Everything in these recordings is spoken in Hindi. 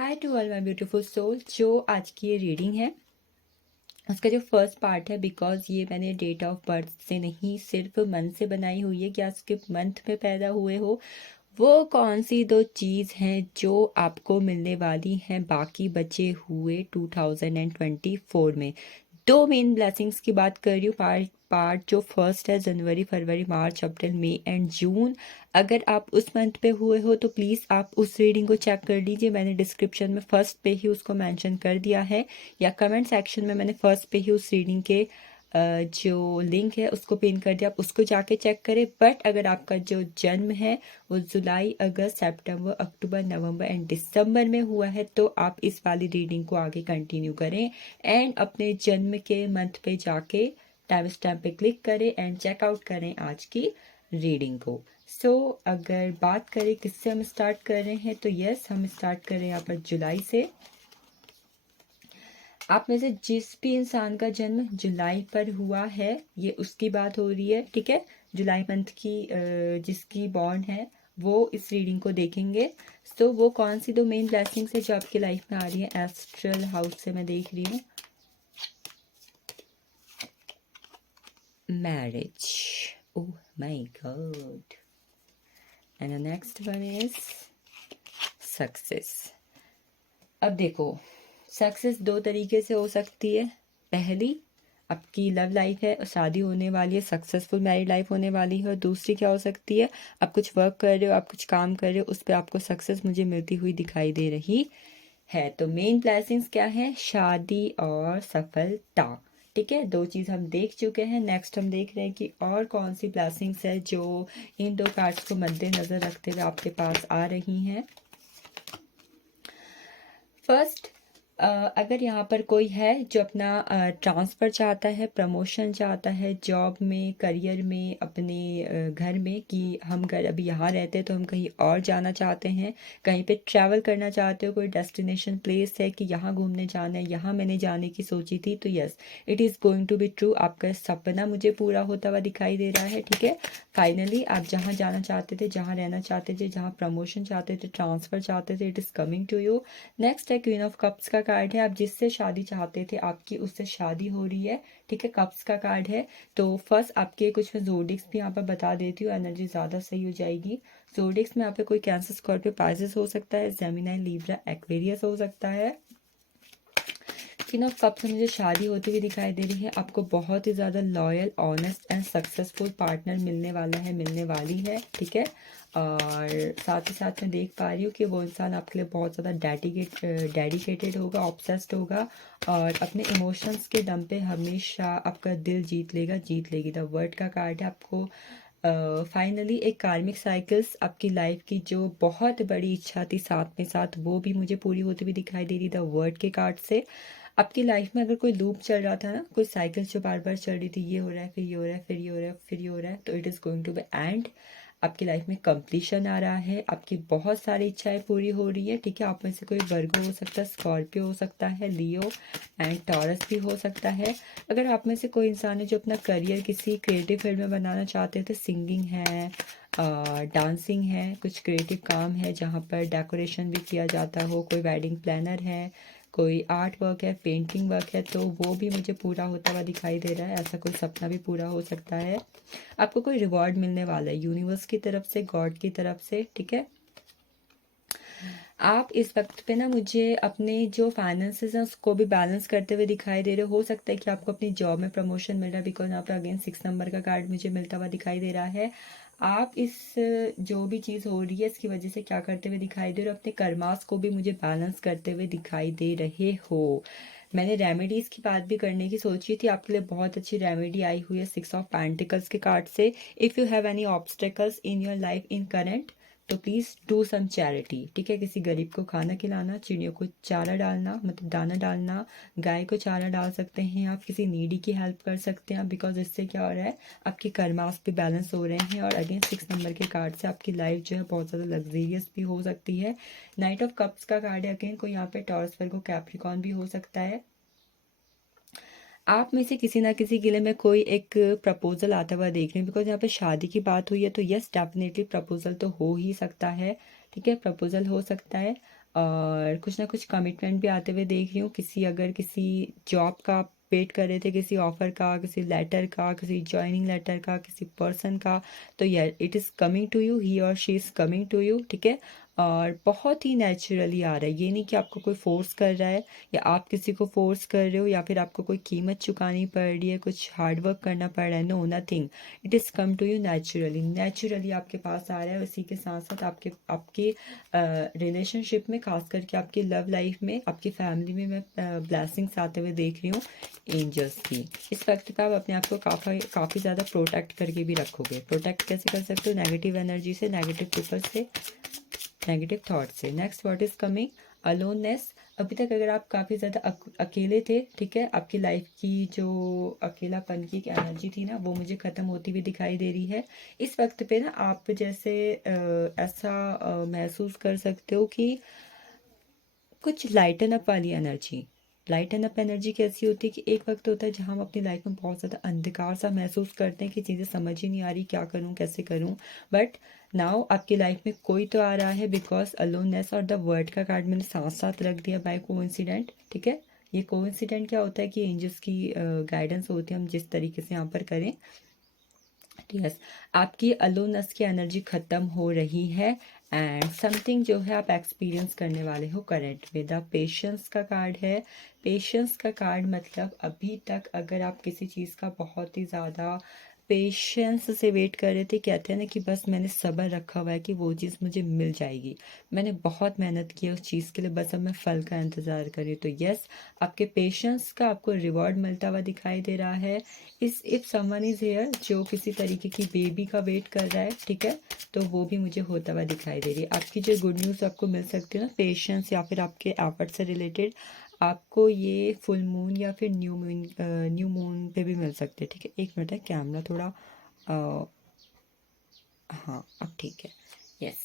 Hi to all my beautiful soul. जो आज की ये रीडिंग है उसका जो फर्स्ट पार्ट है, बिकॉज ये मैंने डेट ऑफ बर्थ से नहीं सिर्फ मंथ से बनाई हुई है कि आप उसके मंथ में पैदा हुए हो, वो कौन सी दो चीज़ हैं जो आपको मिलने वाली हैं बाकी बचे हुए 2024 में। दो मेन ब्लेसिंग्स की बात कर रही हूँ। पार्ट जो फर्स्ट है जनवरी फरवरी मार्च अप्रैल मई एंड जून। अगर आप उस मंथ पे हुए हो तो प्लीज़ आप उस रीडिंग को चेक कर लीजिए। मैंने डिस्क्रिप्शन में फर्स्ट पे ही उसको मेंशन कर दिया है, या कमेंट सेक्शन में मैंने फर्स्ट पे ही उस रीडिंग के जो लिंक है उसको पिन कर दिया, आप उसको जाके चेक करें। बट अगर आपका जो जन्म है वो जुलाई अगस्त सितंबर अक्टूबर नवंबर एंड दिसंबर में हुआ है तो आप इस वाली रीडिंग को आगे कंटिन्यू करें एंड अपने जन्म के मंथ पे जाके टाइम स्टैम्प पे क्लिक करें एंड चेकआउट करें आज की रीडिंग को। अगर बात करें किससे हम स्टार्ट कर रहे हैं तो यस, हम स्टार्ट कर रहे हैं यहाँ पर जुलाई से। आप में से जिस भी इंसान का जन्म जुलाई पर हुआ है ये उसकी बात हो रही है, ठीक है। जुलाई मंथ की जिसकी बॉर्न है वो इस रीडिंग को देखेंगे। वो कौन सी दो मेन ब्लेसिंग्स है जो आपकी लाइफ में आ रही है एस्ट्रल हाउस से मैं देख रही हूँ। Marriage, oh my God, and the next one is success. अब देखो, सक्सेस दो तरीके से हो सकती है। पहली, आपकी लव लाइफ है, शादी होने वाली है, सक्सेसफुल मैरिड लाइफ होने वाली है। और दूसरी क्या हो सकती है, आप कुछ वर्क कर रहे हो, आप कुछ काम कर रहे हो, उस पर आपको सक्सेस मुझे मिलती हुई दिखाई दे रही है। तो मेन ब्लेसिंग्स क्या है, शादी और सफलता, ठीक है। दो चीज़ हम देख चुके हैं। नेक्स्ट हम देख रहे हैं कि और कौन सी ब्लेसिंग्स है जो इन दो कार्ड्स को मद्देनजर रखते हुए आपके पास आ रही हैं। फर्स्ट, अगर यहाँ पर कोई है जो अपना ट्रांसफ़र चाहता है, प्रमोशन चाहता है जॉब में, करियर में, अपने घर में, कि हम घर अभी यहाँ रहते हैं तो हम कहीं और जाना चाहते हैं, कहीं पे ट्रैवल करना चाहते हो, कोई डेस्टिनेशन प्लेस है कि यहाँ घूमने जाना है, यहाँ मैंने जाने की सोची थी, तो yes it is going to be true. आपका सपना मुझे पूरा होता हुआ दिखाई दे रहा है, ठीक है। फाइनली आप जहाँ जाना चाहते थे, जहाँ रहना चाहते थे, जहाँ प्रमोशन चाहते थे, ट्रांसफ़र चाहते थे, it is coming to you. Next है क्वीन ऑफ कप्स का कार्ड है। आप जिससे शादी चाहते थे आपकी उससे शादी हो रही है, ठीक है। कप्स का कार्ड है। तो फर्स्ट आपके कुछ मैं जोडिक्स भी यहाँ पर बता देती हूँ, एनर्जी ज़्यादा सही हो जाएगी। जोडिक्स में यहाँ पे कोई कैंसर स्कॉर्पियो पाइसेस हो सकता है, जेमिनी लिब्रा एक्वेरियस हो सकता है। क्वीन ऑफ कप्स में मुझे शादी होती हुई दिखाई दे रही है। आपको बहुत ही ज़्यादा loyal, honest and successful partner मिलने वाला है, मिलने वाली है, ठीक है। और साथ ही साथ मैं देख पा रही हूँ कि वो इंसान आपके लिए बहुत ज़्यादा डेडिकेटेड होगा, ऑब्सेस्ड होगा, और अपने इमोशंस के दम पे हमेशा आपका दिल जीत लेगा, जीत लेगी। द वर्ड का कार्ड है। आपको फाइनली एक कार्मिक साइकिल्स आपकी लाइफ की जो बहुत बड़ी इच्छा थी साथ में साथ, वो भी मुझे पूरी होती हुई दिखाई दे रही द वर्ड के कार्ड से। आपकी लाइफ में अगर कोई लूप चल रहा था ना, कोई साइकिल जो बार बार चल रही थी, ये हो रहा है फिर ये हो रहा है फिर ये हो रहा है फिर ये हो रहा है, तो it is going to be end. आपकी लाइफ में कंप्लीशन आ रहा है, आपकी बहुत सारी इच्छाएं पूरी हो रही है, ठीक है। आप में से कोई वर्गो हो सकता है, स्कॉर्पियो हो सकता है, लियो एंड टॉरस भी हो सकता है। अगर आप में से कोई इंसान है जो अपना करियर किसी क्रिएटिव फील्ड में बनाना चाहते थे, सिंगिंग है, डांसिंग है, कुछ क्रिएटिव काम है जहाँ पर डेकोरेशन भी किया जाता हो, कोई वेडिंग प्लानर है, कोई आर्ट वर्क है, पेंटिंग वर्क है, तो वो भी मुझे पूरा होता हुआ दिखाई दे रहा है। ऐसा कोई सपना भी पूरा हो सकता है। आपको कोई रिवॉर्ड मिलने वाला है यूनिवर्स की तरफ से, गॉड की तरफ से, ठीक है। आप इस वक्त पे ना मुझे अपने जो फाइनेंसेस हैं उसको भी बैलेंस करते हुए दिखाई दे रहे हो सकता है कि आपको अपनी जॉब में प्रमोशन मिल रहा है, बिकॉज यहाँ पे अगेन 6 नंबर का कार्ड मुझे मिलता हुआ दिखाई दे रहा है। आप इस जो भी चीज़ हो रही है इसकी वजह से क्या करते हुए दिखाई दे रहे हो, अपने कर्मास को भी मुझे बैलेंस करते हुए दिखाई दे रहे हो। मैंने रेमेडीज़ की बात भी करने की सोची थी, आपके लिए बहुत अच्छी रेमेडी आई हुई है 6 ऑफ पेंटिकल्स के कार्ड से। If you have any obstacles in your life in current तो प्लीज़ डू सम चैरिटी, ठीक है। किसी गरीब को खाना खिलाना, चिड़ियों को चारा डालना, मतलब दाना डालना, गाय को चारा डाल सकते हैं आप, किसी नीडी की हेल्प कर सकते हैं आप, बिकॉज इससे क्या हो रहा है, आपके कर्मास भी बैलेंस हो रहे हैं। और अगेन 6 नंबर के कार्ड से आपकी लाइफ जो है बहुत ज़्यादा लग्जरियस भी हो सकती है। नाइट ऑफ कप्स का कार्ड है, अगेन कोई यहाँ पे टॉरस वर्गो कैप्रिकॉर्न भी हो सकता है। आप में से किसी ना किसी के लिए मैं कोई एक प्रपोजल आता हुआ देख रही हूँ, बिकॉज यहाँ पे शादी की बात हुई है तो यस डेफिनेटली प्रपोजल तो हो ही सकता है, ठीक है। प्रपोजल हो सकता है। और कुछ ना कुछ कमिटमेंट भी आते हुए देख रही हूँ। अगर किसी जॉब का आप वेट कर रहे थे, किसी ऑफर का, किसी लेटर का, किसी ज्वाइनिंग लेटर का, किसी पर्सन का, तो यार it is coming to you, he और she is coming to you, ठीक है। और बहुत ही नेचुरली आ रहा है, ये नहीं कि आपको कोई फोर्स कर रहा है या आप किसी को फोर्स कर रहे हो या फिर आपको कोई कीमत चुकानी पड़ रही है, कुछ हार्ड वर्क करना पड़ रहा है। No, nothing, it is come to you naturally. Naturally आपके पास आ रहा है। इसी के साथ साथ आपके आपके रिलेशनशिप में, खास करके आपकी लव लाइफ में, आपकी फैमिली में मैं ब्लेसिंग्स आते हुए देख रही हूँ एंजल्स की। इस वक्त पे आप अपने आप को काफ़ी ज़्यादा प्रोटेक्ट करके भी रखोगे। प्रोटेक्ट कैसे कर सकते हो? नेगेटिव एनर्जी से, नेगेटिव पीपल से, नेगेटिव थॉट से। Next what is coming? Aloneness. अभी तक अगर आप काफ़ी ज़्यादा अकेले थे, ठीक है, आपकी लाइफ की जो अकेलापन की एनर्जी थी ना, वो मुझे ख़त्म होती हुई दिखाई दे रही है। इस वक्त पे ना आप जैसे ऐसा महसूस कर सकते हो कि कुछ लाइटन अप वाली एनर्जी। लाइटन अप एनर्जी कैसी होती है कि एक वक्त होता है जहाँ हम अपनी लाइफ में बहुत ज़्यादा अंधकार सा महसूस करते हैं कि चीज़ें समझ ही नहीं आ रही, क्या करूँ, कैसे करूँ। बट नाउ आपकी लाइफ में कोई तो आ रहा है, बिकॉज अलोननेस और द वर्ड का कार्ड मैंने साथ साथ रख दिया बाय कोइंसिडेंट, ठीक है। ये कोइंसिडेंट क्या होता है कि एंजल्स की गाइडेंस होती है, हम जिस तरीके से यहाँ पर करें। यस, आपकी अलोनस की एनर्जी ख़त्म हो रही है एंड समथिंग जो है आप एक्सपीरियंस करने वाले हो करंट में। द पेशेंस का कार्ड है। पेशेंस का कार्ड मतलब अभी तक अगर आप किसी चीज़ का बहुत ही ज़्यादा पेशेंस से वेट कर रहे थे, कहते हैं ना कि बस मैंने सब्र रखा हुआ है कि वो चीज़ मुझे मिल जाएगी, मैंने बहुत मेहनत की उस चीज़ के लिए, बस अब मैं फल का इंतज़ार करी। तो यस, आपके पेशेंस का आपको रिवॉर्ड मिलता हुआ दिखाई दे रहा है। इफ़ समवन इज़ हेयर जो किसी तरीके की बेबी का वेट कर रहा है, ठीक है, तो वो भी मुझे होता हुआ दिखाई दे रही है। आपकी जो गुड न्यूज़ आपको मिल सकती है ना पेशेंस या फिर आपके एफर्ट से रिलेटेड, आपको ये फुल मून या फिर न्यू मून पे भी मिल सकते हैं, ठीक है। एक मिनट है, कैमरा थोड़ा हाँ अब ठीक है। Yes,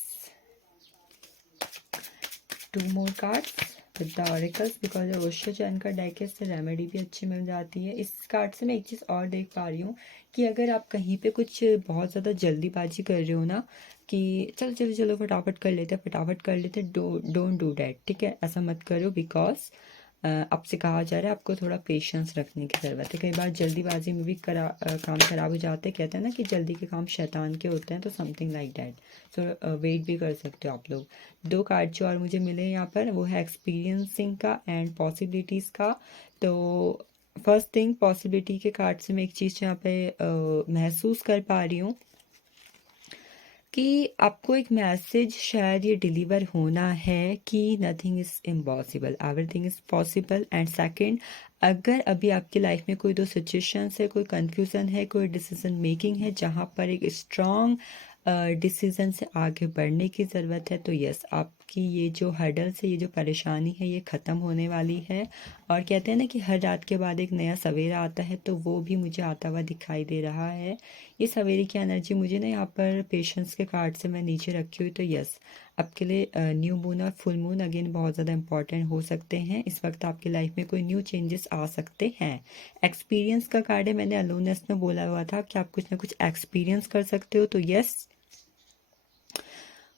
2 more cards with the oracles because the Osho Zen का डेक है, इससे रेमेडी भी अच्छी मिल जाती है। इस कार्ड से मैं एक चीज़ और देख पा रही हूँ कि अगर आप कहीं पे कुछ बहुत ज़्यादा जल्दीबाजी कर रहे हो ना कि चलो चलो चलो फटाफट कर लेते हैं, फटाफट कर लेते हैं, डोंट डू डैट, ठीक है, ऐसा मत करो। बिकॉज आपसे कहा जा रहा है आपको थोड़ा पेशेंस रखने की ज़रूरत है। कई बार जल्दीबाजी में भी काम ख़राब हो जाते हैं। कहते हैं ना कि जल्दी के काम शैतान के होते हैं, तो something like that. So wait भी कर सकते हो आप लोग। 2 कार्ड जो और मुझे मिले यहाँ पर वो है एक्सपीरियंसिंग का एंड पॉसिबिलिटीज़ का। तो फर्स्ट थिंग, पॉसिबिलिटी के कार्ड से मैं एक चीज़ यहाँ पे महसूस कर पा रही हूँ कि आपको एक मैसेज शायद ये डिलीवर होना है कि nothing is impossible, everything is possible. And second, अगर अभी आपकी लाइफ में कोई 2 सिचुएशंस है, कोई कन्फ्यूज़न है, कोई डिसीजन मेकिंग है जहाँ पर एक स्ट्रॉन्ग डिसीजन से आगे बढ़ने की ज़रूरत है, तो यस, आपकी ये जो हर्डल्स है, ये जो परेशानी है, ये ख़त्म होने वाली है। और कहते हैं ना कि हर रात के बाद एक नया सवेरा आता है, तो वो भी मुझे आता हुआ दिखाई दे रहा है। ये सवेरे की एनर्जी मुझे ना यहाँ पर पेशेंस के कार्ड से मैं नीचे रखी हुई, तो यस, आपके लिए न्यू मून और फुल मून अगेन बहुत ज़्यादा इंपॉर्टेंट हो सकते हैं। इस वक्त आपकी लाइफ में कोई न्यू चेंजेस आ सकते हैं। एक्सपीरियंस का कार्ड है। मैंने अलोननेस में बोला हुआ था कि आप कुछ ना कुछ एक्सपीरियंस कर सकते हो, तो यस,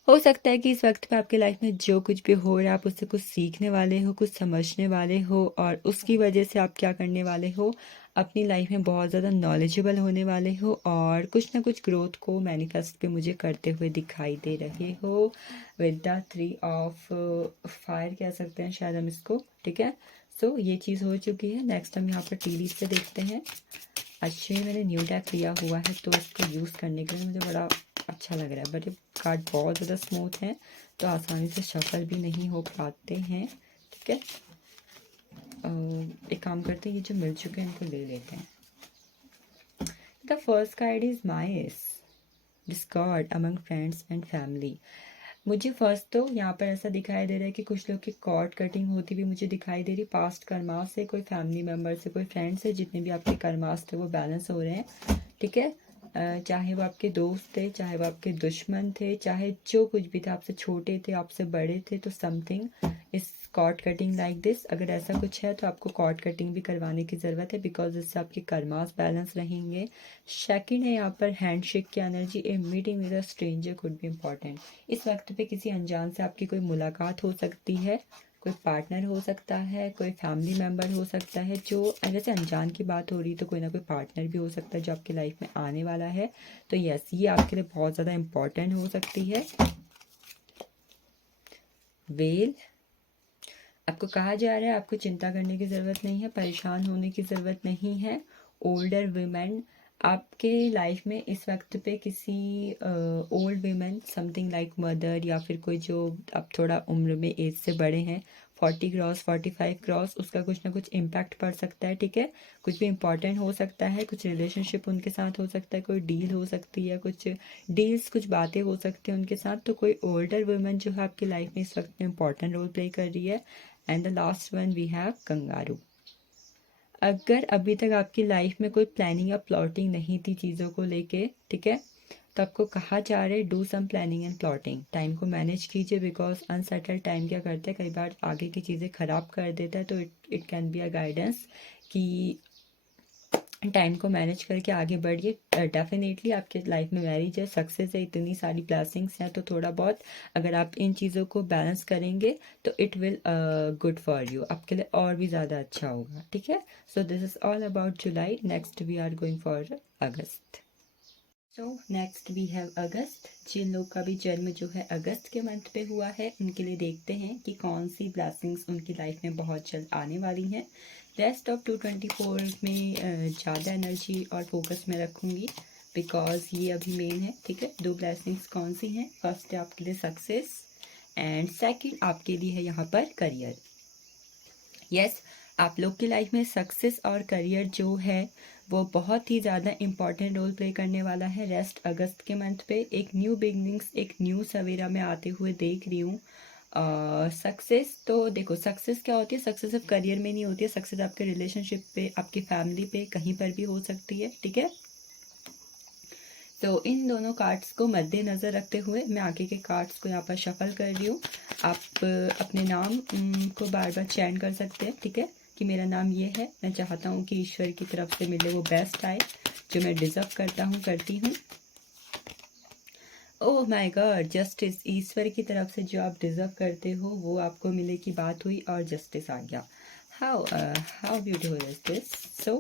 हो सकता है कि इस वक्त पे आपके लाइफ में जो कुछ भी हो रहा है आप उससे कुछ सीखने वाले हो, कुछ समझने वाले हो, और उसकी वजह से आप क्या करने वाले हो, अपनी लाइफ में बहुत ज़्यादा नॉलेजेबल होने वाले हो और कुछ ना कुछ ग्रोथ को मैनिफेस्ट भी मुझे करते हुए दिखाई दे रहे हो। विद द 3 ऑफ फायर कह सकते हैं शायद हम इसको, ठीक है। सो ये चीज़ हो चुकी है। नेक्स्ट हम यहाँ पर टीवी पे देखते हैं। अच्छे, मैंने न्यू डेक लिया हुआ है तो इसको यूज़ करने के लिए मुझे बड़ा अच्छा लग रहा है, बट ये कार्ड बहुत ज़्यादा स्मूथ है तो आसानी से शफल भी नहीं हो पाते हैं, ठीक है। एक काम करते हैं, ये जो मिल चुके हैं इनको ले लेते हैं। The first card is mice, Discord among friends and family. मुझे फर्स्ट तो यहाँ पर ऐसा दिखाई दे रहा है कि कुछ लोग की कॉर्ड कटिंग होती भी मुझे दिखाई दे रही। पास्ट कर्मा से, कोई फैमिली मेम्बर से, कोई फ्रेंड से, जितने भी आपके कर्मास थे वो बैलेंस हो रहे हैं, ठीक है। चाहे वो आपके दोस्त थे, चाहे वो आपके दुश्मन थे, चाहे जो कुछ भी थे, आपसे छोटे थे, आपसे बड़े थे, तो समथिंग इस कॉर्ड कटिंग लाइक दिस। अगर ऐसा कुछ है तो आपको कॉर्ड कटिंग भी करवाने की ज़रूरत है, बिकॉज इससे आपके कर्मास बैलेंस रहेंगे। सेकंड है यहाँ पर हैंडशेक की energy. A meeting with a stranger could be important. इस वक्त पे किसी अनजान से आपकी कोई मुलाकात हो सकती है, कोई पार्टनर हो सकता है, कोई फैमिली मेम्बर हो सकता है। जो वैसे अनजान की बात हो रही तो कोई ना कोई पार्टनर भी हो सकता है जो आपकी लाइफ में आने वाला है। तो यस, ये आपके लिए बहुत ज़्यादा इम्पॉर्टेंट हो सकती है। वेल, आपको कहा जा रहा है आपको चिंता करने की ज़रूरत नहीं है, परेशान होने की ज़रूरत नहीं है। ओल्डर वीमेन आपके लाइफ में इस वक्त पे किसी old women something like mother, या फिर कोई जो अब थोड़ा उम्र में एज से बड़े हैं, 40 क्रॉस 45 क्रॉस, उसका कुछ ना कुछ इम्पैक्ट पड़ सकता है। ठीक है, कुछ भी इम्पॉर्टेंट हो सकता है, कुछ रिलेशनशिप उनके साथ हो सकता है, कोई डील हो सकती है, कुछ डील्स, कुछ बातें हो सकती हैं उनके साथ। तो कोई ओल्डर वुमेन जो है आपकी लाइफ में इस वक्त में इम्पॉर्टेंट रोल प्ले कर रही है। And the last one we have kangaroo. अगर अभी तक आपकी लाइफ में कोई प्लानिंग या प्लॉटिंग नहीं थी चीज़ों को लेके, ठीक है, तो आपको कहा जा रहा है do some planning and plotting. Time को मैनेज कीजिए, बिकॉज अनसेटल्ड टाइम क्या करता है, कई बार आगे की चीज़ें ख़राब कर देता है। तो it can be a guidance कि टाइम को मैनेज करके आगे बढ़िए। डेफिनेटली आपके लाइफ में मैरिज है, सक्सेस है, इतनी सारी ब्लेसिंग्स हैं, तो थोड़ा बहुत अगर आप इन चीज़ों को बैलेंस करेंगे तो it will good for you, आपके लिए और भी ज़्यादा अच्छा होगा। ठीक है, so this is all about July. Next we are going for August. So next we have August. जिन लोग का भी जन्म जो है अगस्त के मंथ पे हुआ है, उनके लिए देखते हैं कि कौन सी ब्लेसिंग्स उनकी लाइफ में बहुत जल्द आने वाली हैं। रेस्ट ऑफ 224 में ज़्यादा एनर्जी और फोकस में रखूँगी, बिकॉज ये अभी मेन है। ठीक है, दो ब्लेसिंग्स कौन सी हैं? फर्स्ट है आपके लिए सक्सेस, एंड सेकंड आपके लिए है यहाँ पर करियर। यस, आप लोग की लाइफ में सक्सेस और करियर जो है वो बहुत ही ज़्यादा इम्पॉर्टेंट रोल प्ले करने वाला है। रेस्ट अगस्त के मंथ पे एक न्यू बिगनिंग्स, एक न्यू सवेरा में आते हुए देख रही हूँ। सक्सेस तो देखो, सक्सेस क्या होती है, सक्सेस सिर्फ करियर में नहीं होती है, सक्सेस आपके रिलेशनशिप पे, आपकी फैमिली पे, कहीं पर भी हो सकती है। ठीक है, तो इन दोनों कार्ड्स को मद्देनज़र रखते हुए मैं आगे के कार्ड्स को यहाँ पर शफल कर रही हूँ। आप अपने नाम को बार बार चयन कर सकते हैं। ठीक है, कि मेरा नाम ये है, मैं चाहता हूँ कि ईश्वर की तरफ से मिले वो बेस्ट आए जो मैं डिज़र्व करता हूँ, करती हूँ। ओह माय गॉड, जस्टिस, ईश्वर की तरफ से जो आप डिज़र्व करते हो वो आपको मिले की बात हुई और जस्टिस आ गया। How beautiful is this. So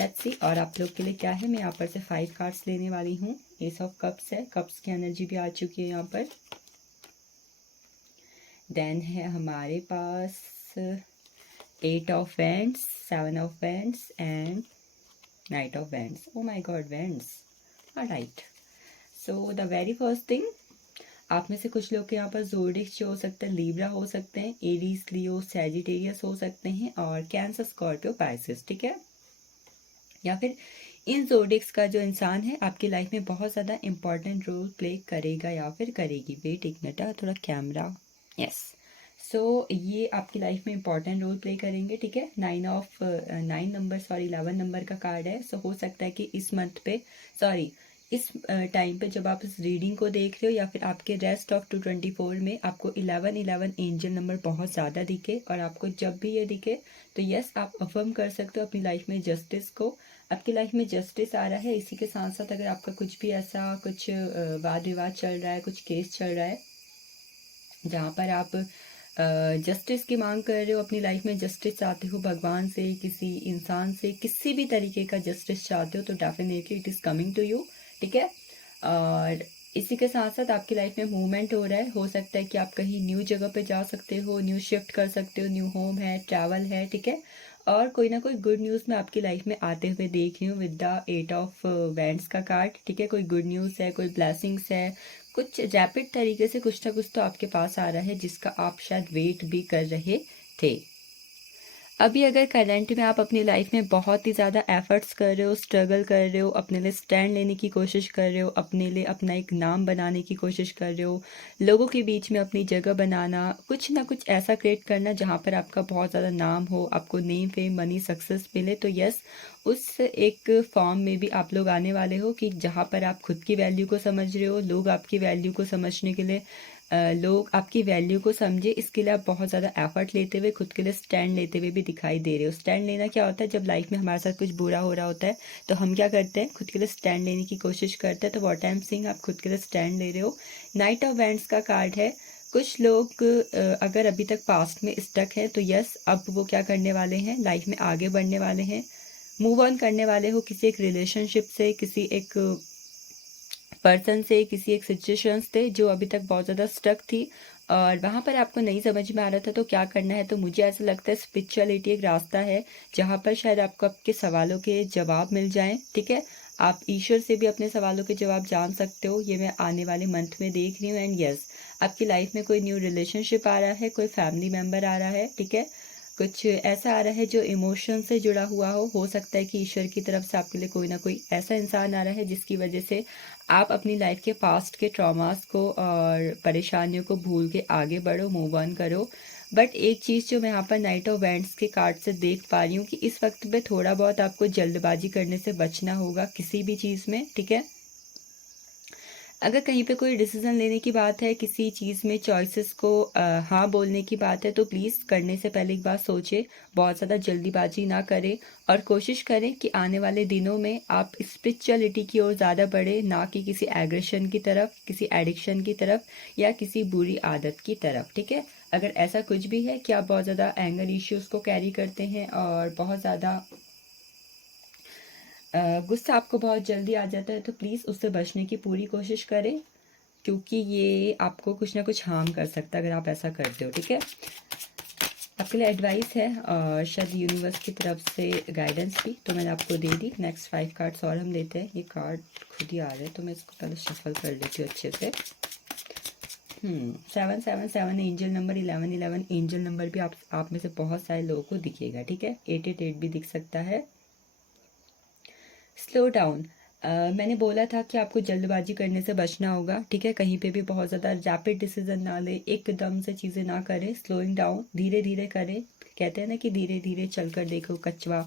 let's सी, और आप लोग के लिए क्या है। मैं यहाँ पर से 5 कार्ड्स लेने वाली हूँ। एस ऑफ कप्स है, कप्स की एनर्जी भी आ चुकी है यहाँ पर। देन है हमारे पास 8 of wands, 7 of wands and night of wands. Oh my God, wands. Alright, so the very first thing, आप में से कुछ लोग के यहाँ पर ज़ोडिएक जो हो सकता है, लीब्रा हो सकते हैं, एरीज, लियो, सैजिटेरियस हो सकते हैं, और कैंसर, स्कॉर्पियो, पाइसेस। ठीक है, या फिर इन ज़ोडिएक्स का जो इंसान है आपकी लाइफ में बहुत ज़्यादा इंपॉर्टेंट रोल प्ले करेगा या फिर करेगी। वेट एक मिनट, थोड़ा कैमरा। यस, सो ये आपकी लाइफ में इंपॉर्टेंट रोल प्ले करेंगे। ठीक है, 9 नंबर, सॉरी 11 नंबर का कार्ड है। सो हो सकता है कि इस मंथ पे, सॉरी इस टाइम पे जब आप इस रीडिंग को देख रहे हो, या फिर आपके रेस्ट ऑफ 224 में आपको 11 एंजल नंबर बहुत ज़्यादा दिखे, और आपको जब भी ये दिखे तो यस, आप अफर्म कर सकते हो अपनी लाइफ में जस्टिस को। आपकी लाइफ में जस्टिस आ रहा है। इसी के साथ साथ अगर आपका कुछ भी ऐसा कुछ वाद विवाद चल रहा है, कुछ केस चल रहा है जहाँ पर आप जस्टिस की मांग कर रहे हो, अपनी लाइफ में जस्टिस चाहते हो, भगवान से, किसी इंसान से, किसी भी तरीके का जस्टिस चाहते हो, तो definitely it is coming to you. ठीक है, और इसी के साथ साथ आपकी लाइफ में मूवमेंट हो रहा है। हो सकता है कि आप कहीं न्यू जगह पे जा सकते हो, न्यू शिफ्ट कर सकते हो, न्यू होम है, ट्रैवल है। ठीक है, और कोई ना कोई गुड न्यूज़ मैं आपकी लाइफ में आते हुए देख रही हूँ विद द 8 ऑफ वैंड्स का कार्ड। ठीक है, कोई गुड न्यूज़ है, कोई ब्लेसिंग्स है, कुछ रैपिड तरीके से कुछ ना कुछ तो आपके पास आ रहा है जिसका आप शायद वेट भी कर रहे थे। अभी अगर करंट में आप अपनी लाइफ में बहुत ही ज़्यादा एफर्ट्स कर रहे हो, स्ट्रगल कर रहे हो, अपने लिए स्टैंड लेने की कोशिश कर रहे हो, अपने लिए अपना एक नाम बनाने की कोशिश कर रहे हो, लोगों के बीच में अपनी जगह बनाना, कुछ ना कुछ ऐसा क्रिएट करना जहाँ पर आपका बहुत ज़्यादा नाम हो, आपको नेम फेम मनी सक्सेस मिले, तो यस, उस एक फॉर्म में भी आप लोग आने वाले हो कि जहाँ पर आप खुद की वैल्यू को समझ रहे हो, लोग आपकी वैल्यू को समझने के लिए लोग आपकी वैल्यू को समझे, इसके लिए आप बहुत ज़्यादा एफर्ट लेते हुए खुद के लिए स्टैंड लेते हुए भी दिखाई दे रहे हो। स्टैंड लेना क्या होता है? जब लाइफ में हमारे साथ कुछ बुरा हो रहा होता है तो हम क्या करते हैं? खुद के लिए स्टैंड लेने की कोशिश करते हैं। तो व्हाट आई एम सेइंग, आप खुद के लिए स्टैंड ले रहे हो। नाइट ऑफ वैंड्स का कार्ड है। कुछ लोग अगर अभी तक पास्ट में स्टक है तो यस, अब वो क्या करने वाले हैं? लाइफ में आगे बढ़ने वाले हैं, मूव ऑन करने वाले हो किसी एक रिलेशनशिप से, किसी एक पर्सन से, किसी एक सिचुएशन से जो अभी तक बहुत ज़्यादा स्टक थी और वहाँ पर आपको नहीं समझ में आ रहा था तो क्या करना है। तो मुझे ऐसा लगता है स्पिरिचुअलिटी एक रास्ता है जहाँ पर शायद आपको आपके सवालों के जवाब मिल जाएं। ठीक है, आप ईश्वर से भी अपने सवालों के जवाब जान सकते हो। ये मैं आने वाले मंथ में देख रही हूँ। एंड यस, आपकी लाइफ में कोई न्यू रिलेशनशिप आ रहा है, कोई फैमिली मेम्बर आ रहा है। ठीक है, कुछ ऐसा आ रहा है जो इमोशन से जुड़ा हुआ हो सकता है कि ईश्वर की तरफ से आपके लिए कोई ना कोई ऐसा इंसान आ रहा है जिसकी वजह से आप अपनी लाइफ के पास्ट के ट्रॉमास को और परेशानियों को भूल के आगे बढ़ो, मूव ऑन करो। बट एक चीज़ जो मैं यहाँ पर नाइट ऑफ वैंड्स के कार्ड से देख पा रही हूँ कि इस वक्त पे थोड़ा बहुत आपको जल्दबाजी करने से बचना होगा किसी भी चीज़ में। ठीक है, अगर कहीं पे कोई डिसीजन लेने की बात है, किसी चीज़ में चॉइसेस को हाँ बोलने की बात है, तो प्लीज़ करने से पहले एक बार सोचें, बहुत ज़्यादा जल्दीबाजी ना करें और कोशिश करें कि आने वाले दिनों में आप स्पिरिचुअलिटी की ओर ज़्यादा बढ़े, ना कि किसी एग्रेशन की तरफ, किसी एडिक्शन की तरफ या किसी बुरी आदत की तरफ। ठीक है, अगर ऐसा कुछ भी है कि आप बहुत ज़्यादा एंगर इश्यूज़ को कैरी करते हैं और बहुत ज़्यादा गुस्सा आपको बहुत जल्दी आ जाता है, तो प्लीज़ उससे बचने की पूरी कोशिश करें, क्योंकि ये आपको कुछ ना कुछ हार्म कर सकता है अगर आप ऐसा करते हो। ठीक है, आपके लिए एडवाइस है और शायद यूनिवर्स की तरफ से गाइडेंस भी, तो मैंने आपको दे दी। नेक्स्ट 5 कार्ड्स और हम लेते हैं। ये कार्ड खुद ही आ रहे हैं तो मैं इसको पहले शफल कर लेती हूँ अच्छे से। 777 एंजल नंबर, 1111 एंजल नंबर भी आप में से बहुत सारे लोगों को दिखेगा। ठीक है, 888 भी दिख सकता है। स्लो डाउन, मैंने बोला था कि आपको जल्दबाजी करने से बचना होगा। ठीक है, कहीं पे भी बहुत ज़्यादा रैपिड डिसीजन ना ले, एकदम से चीज़ें ना करें, स्लोइंग डाउन, धीरे धीरे करें। कहते हैं ना कि धीरे धीरे चलकर देखो कछुआ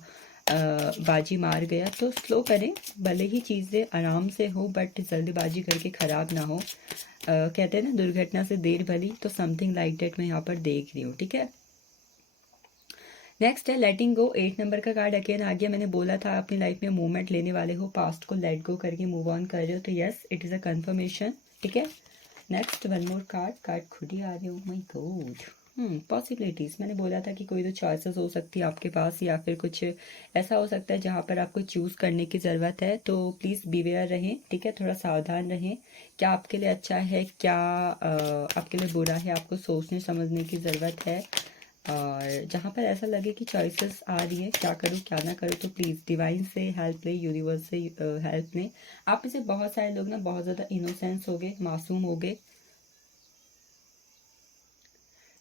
बाजी मार गया, तो स्लो करें, भले ही चीज़ें आराम से हो बट जल्दबाजी करके ख़राब ना हो। कहते हैं ना दुर्घटना से देर भली, तो समथिंग लाइक डेट मैं यहाँ पर देख रही हूँ। ठीक है, नेक्स्ट है लेटिंग गो। 8 नंबर का कार्ड अगेन आ गया। मैंने बोला था अपनी लाइफ में मूवमेंट लेने वाले हो, पास्ट को लेट गो करके मूव ऑन कर रहे हो, तो yes, it is a confirmation. ठीक है, नेक्स्ट वन मोर कार्ड खुद ही आ रहे हो। माय गॉड, पॉसिबिलिटीज़, मैंने बोला था कि कोई तो चॉइसेस हो सकती है आपके पास या फिर कुछ ऐसा हो सकता है जहाँ पर आपको चूज़ करने की ज़रूरत है, तो प्लीज़ बीवेयर रहें। ठीक है, थोड़ा सावधान रहें, क्या आपके लिए अच्छा है, क्या आपके लिए बुरा है, आपको सोचने समझने की ज़रूरत है। और जहाँ पर ऐसा लगे कि चॉइसेस आ रही है क्या करूँ क्या ना करूँ, तो प्लीज़ डिवाइन से हेल्प लें, यूनिवर्स से हेल्प लें। आप में से बहुत सारे लोग ना बहुत ज़्यादा इनोसेंस हो गए, मासूम हो गए,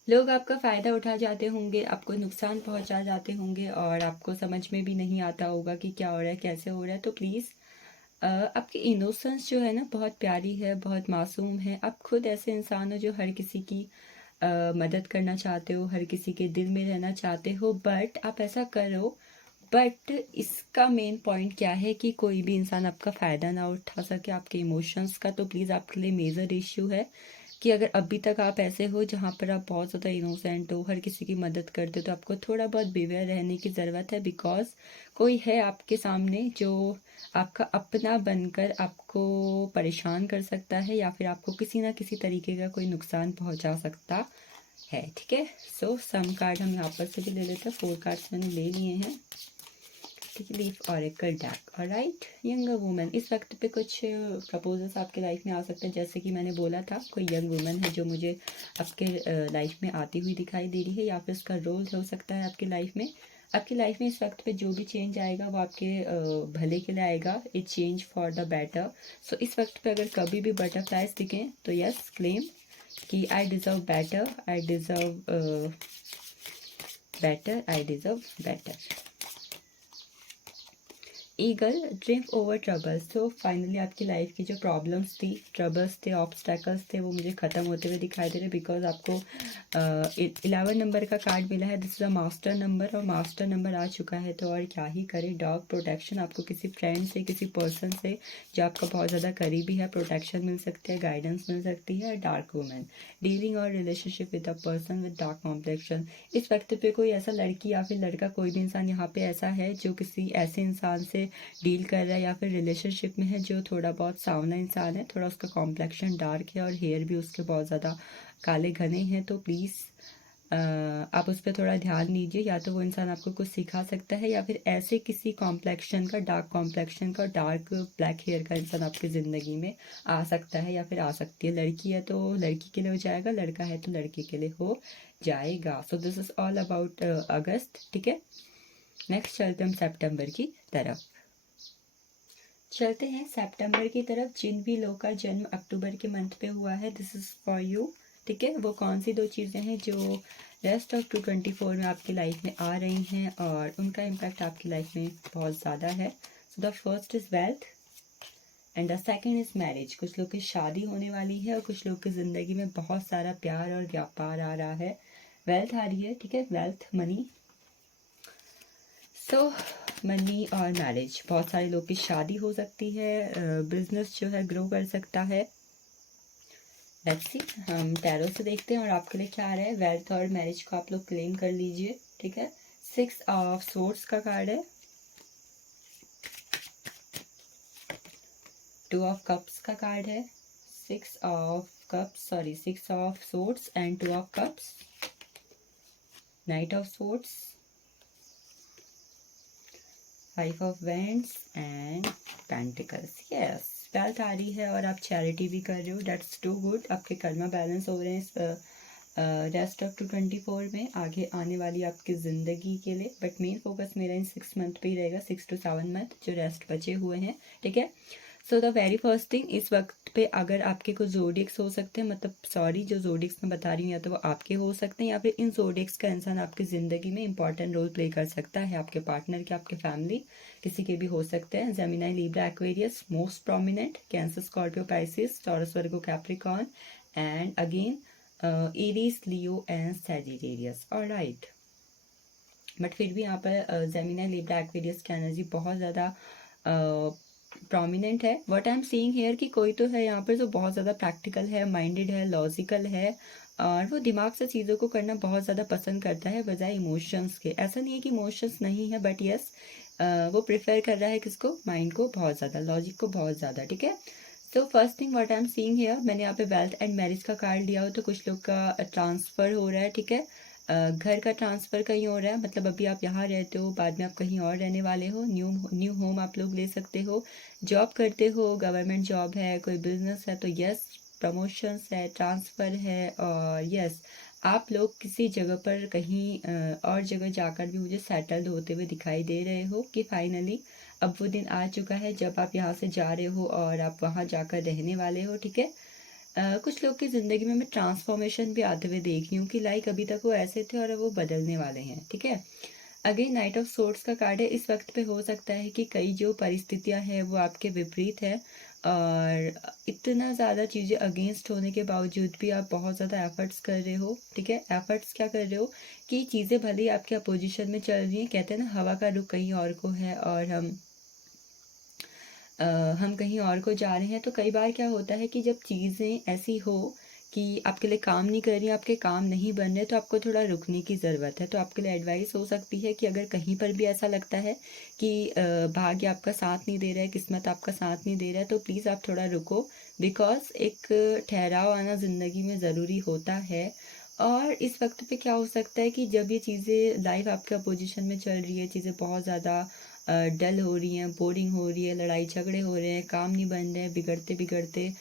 लोग आपका फ़ायदा उठा जाते होंगे, आपको नुकसान पहुंचा जाते होंगे और आपको समझ में भी नहीं आता होगा कि क्या हो रहा है, कैसे हो रहा है। तो प्लीज़ आपकी इनोसेंस जो है ना बहुत प्यारी है, बहुत मासूम है। आप खुद ऐसे इंसान हो जो हर किसी की मदद करना चाहते हो, हर किसी के दिल में रहना चाहते हो, बट आप ऐसा करो, बट इसका मेन पॉइंट क्या है कि कोई भी इंसान आपका फ़ायदा ना उठा सके आपके इमोशंस का। तो प्लीज़ आपके लिए मेजर इश्यू है कि अगर अभी तक आप ऐसे हो जहाँ पर आप बहुत ज़्यादा इनोसेंट हो, हर किसी की मदद करते हो, तो आपको थोड़ा बहुत बिवेयर रहने की ज़रूरत है। बिकॉज कोई है आपके सामने जो आपका अपना बनकर आपको परेशान कर सकता है या फिर आपको किसी ना किसी तरीके का कोई नुकसान पहुंचा सकता है। ठीक है, सो सम कार्ड हम यहाँ पर से भी ले लेते हैं। 4 कार्ड्स मैंने ले लिए हैं। ठीक है, leaf oracle deck. Alright, younger woman, इस वक्त पे कुछ प्रपोजल्स आपके लाइफ में आ सकते हैं। जैसे कि मैंने बोला था, कोई यंग वुमन है जो मुझे आपके लाइफ में आती हुई दिखाई दे रही है, या फिर उसका रोल हो सकता है आपकी लाइफ में। आपकी लाइफ में इस वक्त पे जो भी चेंज आएगा वो आपके भले के लिए आएगा, it change for the better. So इस वक्त पे अगर कभी भी बटरफ्लाइज दिखें तो यस, क्लेम कि I deserve better, I deserve better, I deserve better. Eagle, dream over troubles. तो फाइनली आपकी लाइफ की जो प्रॉब्लम्स थी, ट्रबल्स थे, ऑब्स्टैकल्स थे, वो मुझे ख़त्म होते हुए दिखाई दे रहे, बिकॉज आपको 11 नंबर का कार्ड मिला है। This is a master number, और मास्टर नंबर आ चुका है तो और क्या ही करे। डॉग प्रोटेक्शन, आपको किसी फ्रेंड से, किसी पर्सन से जो आपका बहुत ज़्यादा करीबी है, प्रोटेक्शन मिल सकती है, गाइडेंस मिल सकती है। डार्क वुमेन, डीलिंग और relationship with a person with dark complexion. इस वक्त पे कोई ऐसा लड़की या फिर लड़का, कोई भी इंसान यहाँ पे ऐसा है जो किसी ऐसे इंसान से डील कर रहा है या फिर रिलेशनशिप में है जो थोड़ा बहुत सांवला इंसान है, थोड़ा उसका कॉम्प्लेक्शन डार्क है और हेयर भी उसके बहुत ज़्यादा काले घने हैं। तो प्लीज़ आप उस पर थोड़ा ध्यान दीजिए। या तो वो इंसान आपको कुछ सिखा सकता है, या फिर ऐसे किसी कॉम्प्लेक्शन का, डार्क कॉम्प्लेक्शन का, डार्क ब्लैक हेयर का इंसान आपकी ज़िंदगी में आ सकता है या फिर आ सकती है। लड़की है तो लड़की के लिए हो जाएगा, लड़का है तो लड़के के लिए हो जाएगा। So this is all about August, ठीक है। नेक्स्ट चलते हम सितंबर की तरफ। चलते हैं सितंबर की तरफ। जिन भी लोग का जन्म अक्टूबर के मंथ पे हुआ है, दिस इज़ फॉर यू, ठीक है। वो कौन सी 2 चीज़ें हैं जो रेस्ट ऑफ 2024 में आपकी लाइफ में आ रही हैं और उनका इम्पैक्ट आपकी लाइफ में बहुत ज़्यादा है। So the first is wealth and the second is marriage. कुछ लोग की शादी होने वाली है और कुछ लोग की ज़िंदगी में बहुत सारा प्यार और व्यापार आ रहा है। वेल्थ आ रही है, ठीक है, वेल्थ, मनी। सो मनी और मैरिज, बहुत सारे लोग की शादी हो सकती है, बिजनेस जो है ग्रो कर सकता है। लेट्स सी, हम टैरो से देखते हैं और आपके लिए क्या आ रहा है। वेल्थ और मैरिज को आप लोग क्लेम कर लीजिए, ठीक है। 6 ऑफ सोर्ड्स का कार्ड है, 2 ऑफ कप्स का कार्ड है, 6 of swords and 2 of cups, knight of swords, 5 of wands and pentacles. Yes, wealth आ रही है और आप चैरिटी भी कर रहे हो, डेट्स टू गुड। आपके कर्मा बैलेंस हो रहे हैं रेस्ट ऑफ 2024 में, आगे आने वाली आपकी ज़िंदगी के लिए। बट मेन फोकस मेरा इन 6 मंथ पे ही रहेगा, 6 to 7 मंथ जो रेस्ट बचे हुए हैं, ठीक है। So the very first thing, इस वक्त पे अगर आपके कुछ जोडिक्स हो सकते हैं, मतलब सॉरी, जो जोडिक्स मैं बता रही हूँ या तो वो आपके हो सकते हैं या फिर इन जोडिक्स का इंसान आपकी ज़िंदगी में इंपॉर्टेंट रोल प्ले कर सकता है। आपके पार्टनर के, आपके फैमिली, किसी के भी हो सकते हैं। Gemini, Libra, Aquarius most prominent, Cancer, Scorpio, Pisces, Taurus, Virgo, Capricorn and again Aries, Leo and Sagittarius. Alright, but फिर भी यहाँ पर जेमिनाई, लिब्रा, एक्वेरियस की एनर्जी बहुत ज़्यादा प्रोमिनेंट है। What I am seeing here कि कोई तो है यहाँ पर जो बहुत ज़्यादा प्रैक्टिकल है, माइंडेड है, लॉजिकल है और वो दिमाग से चीज़ों को करना बहुत ज़्यादा पसंद करता है बजाय इमोशंस के। ऐसा नहीं है कि इमोशंस नहीं है, बट यस वो प्रेफर कर रहा है किसको, माइंड को बहुत ज़्यादा, लॉजिक को बहुत ज़्यादा, ठीक है। So first thing what I am seeing here, मैंने यहाँ पे वेल्थ एंड मैरिज का कार्ड लिया हो तो कुछ लोग का ट्रांसफ़र हो रहा है, ठीक है। घर का ट्रांसफ़र कहीं हो रहा है, मतलब अभी आप यहाँ रहते हो, बाद में आप कहीं और रहने वाले हो, न्यू होम आप लोग ले सकते हो। जॉब करते हो, गवर्नमेंट जॉब है, कोई बिजनेस है तो यस, प्रमोशंस है, ट्रांसफ़र है। और यस, आप लोग किसी जगह पर कहीं और जगह जाकर भी मुझे सेटल्ड होते हुए दिखाई दे रहे हो कि फाइनली अब वो दिन आ चुका है जब आप यहाँ से जा रहे हो और आप वहाँ जाकर रहने वाले हो, ठीक है। कुछ लोग की ज़िंदगी में मैं ट्रांसफॉर्मेशन भी आते हुए देख रही हूँ कि लाइक अभी तक वो ऐसे थे और अब वो बदलने वाले हैं, ठीक है। अगेन नाइट ऑफ सोर्ड्स का कार्ड है। इस वक्त पे हो सकता है कि कई जो परिस्थितियां हैं वो आपके विपरीत है और इतना ज़्यादा चीज़ें अगेंस्ट होने के बावजूद भी आप बहुत ज़्यादा एफर्ट्स कर रहे हो, ठीक है। एफर्ट्स क्या कर रहे हो कि चीज़ें भले ही आपके अपोजिशन में चल रही हैं, कहते हैं ना हवा का रुख कहीं और को है और हम कहीं और को जा रहे हैं। तो कई बार क्या होता है कि जब चीज़ें ऐसी हो कि आपके लिए काम नहीं कर रही, आपके काम नहीं बन रहे, तो आपको थोड़ा रुकने की ज़रूरत है। तो आपके लिए एडवाइस हो सकती है कि अगर कहीं पर भी ऐसा लगता है कि भाग्य आपका साथ नहीं दे रहा है, किस्मत आपका साथ नहीं दे रहा है, तो प्लीज़ आप थोड़ा रुको, बिकॉज़ एक ठहराव आना ज़िंदगी में ज़रूरी होता है। और इस वक्त पे क्या हो सकता है कि जब ये चीज़ें लाइफ आपके अपोजिशन में चल रही है, चीज़ें बहुत ज़्यादा डल हो रही हैं, बोरिंग हो रही है, लड़ाई झगड़े हो रहे हैं, काम नहीं बन रहे हैं, बिगड़ते बिगड़ते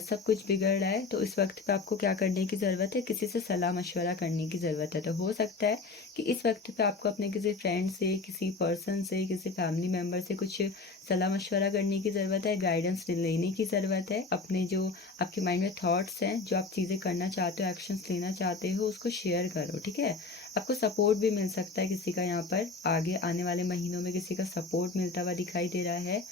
सब कुछ बिगड़ रहा है, तो इस वक्त पे आपको क्या करने की ज़रूरत है, किसी से सलाह मशवरा करने की ज़रूरत है। तो हो सकता है कि इस वक्त पे आपको अपने किसी फ्रेंड से, किसी पर्सन से, किसी फैमिली मेम्बर से कुछ सलाह मशवरा करने की ज़रूरत है, गाइडेंस लेने की ज़रूरत है। अपने जो आपके माइंड में थॉट्स हैं, जो आप चीज़ें करना चाहते हो, एक्शंस लेना चाहते हो, उसको शेयर करो, ठीक है। आपको सपोर्ट भी मिल सकता है किसी का, यहाँ पर आगे आने वाले महीनों में किसी का सपोर्ट मिलता हुआ दिखाई दे रहा है।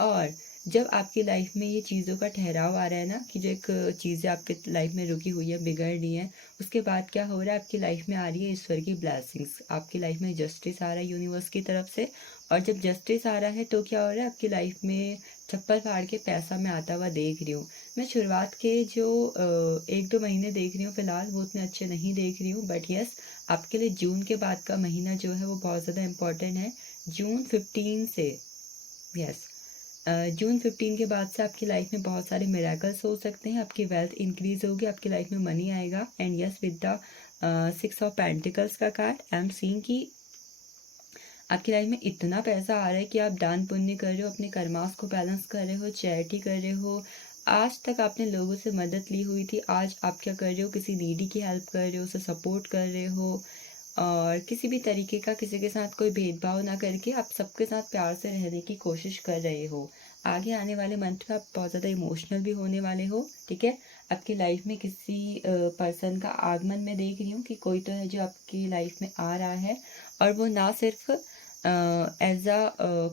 और जब आपकी लाइफ में ये चीज़ों का ठहराव आ रहा है ना, कि जो एक चीज़ें आपके लाइफ में रुकी हुई है, बिगड़ रही हैं, उसके बाद क्या हो रहा है, आपकी लाइफ में आ रही है ईश्वर की ब्लेसिंग्स, आपकी लाइफ में जस्टिस आ रहा है यूनिवर्स की तरफ से। और जब जस्टिस आ रहा है तो क्या हो रहा है, आपकी लाइफ में चप्पल फाड़ के पैसा मैं आता हुआ देख रही हूँ। मैं शुरुआत के जो 1-2 महीने देख रही हूँ फिलहाल, वो उतने अच्छे नहीं देख रही हूँ, बट यस आपके लिए जून के बाद का महीना जो है वो बहुत ज़्यादा इम्पोर्टेंट है। जून 15 से, यस जून 15 के बाद से आपकी लाइफ में बहुत सारे मिराकल्स हो सकते हैं, आपकी वेल्थ इंक्रीज होगी, आपकी लाइफ में मनी आएगा। And yes with the 6 of pentacles का कार्ड आई एम सीइंग कि आपकी लाइफ में इतना पैसा आ रहा है कि आप दान पुण्य कर रहे हो, अपने कर्मास को बैलेंस कर रहे हो, चैरिटी कर रहे हो। आज तक आपने लोगों से मदद ली हुई थी, आज आप क्या कर रहे हो, किसी नीडी की हेल्प कर रहे हो, उसे सपोर्ट कर रहे हो। और किसी भी तरीके का किसी के साथ कोई भेदभाव ना करके आप सबके साथ प्यार से रहने की कोशिश कर रहे हो। आगे आने वाले मंथ में आप बहुत ज़्यादा इमोशनल भी होने वाले हो, ठीक है। आपकी लाइफ में किसी पर्सन का आगमन मैं देख रही हूँ कि कोई तो है जो आपकी लाइफ में आ रहा है, और वो ना सिर्फ एज अ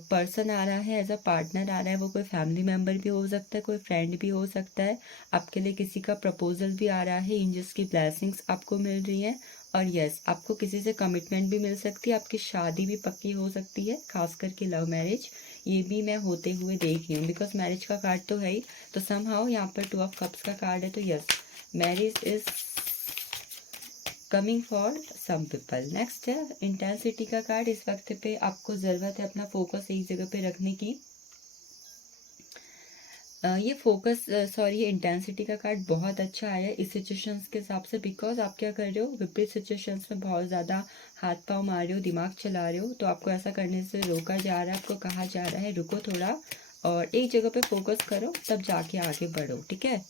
पर्सन आ रहा है, एज अ पार्टनर आ रहा है, वो कोई फैमिली मेम्बर भी हो सकता है, कोई फ्रेंड भी हो सकता है। आपके लिए किसी का प्रपोजल भी आ रहा है, एंजल्स की ब्लेसिंग्स आपको मिल रही हैं। और यस आपको किसी से कमिटमेंट भी मिल सकती है, आपकी शादी भी पक्की हो सकती है, खास करके लव मैरिज, ये भी मैं होते हुए देख रही हूँ, बिकॉज मैरिज का कार्ड तो है ही। तो समहाउ यहाँ पर 2 ऑफ कप्स का कार्ड है, तो yes marriage is coming for some people. Next है इंटेंसिटी का कार्ड। इस वक्त पे आपको ज़रूरत है अपना फोकस एक जगह पे रखने की। ये फोकस सॉरी ये इंटेंसिटी का कार्ड बहुत अच्छा आया है इस सिचुएशंस के हिसाब से, बिकॉज आप क्या कर रहे हो, विपरीत सिचुएशंस में बहुत ज़्यादा हाथ पांव मार रहे हो, दिमाग चला रहे हो, तो आपको ऐसा करने से रोका जा रहा है, आपको कहा जा रहा है रुको थोड़ा और एक जगह पे फोकस करो, तब जाके आगे बढ़ो, ठीक है।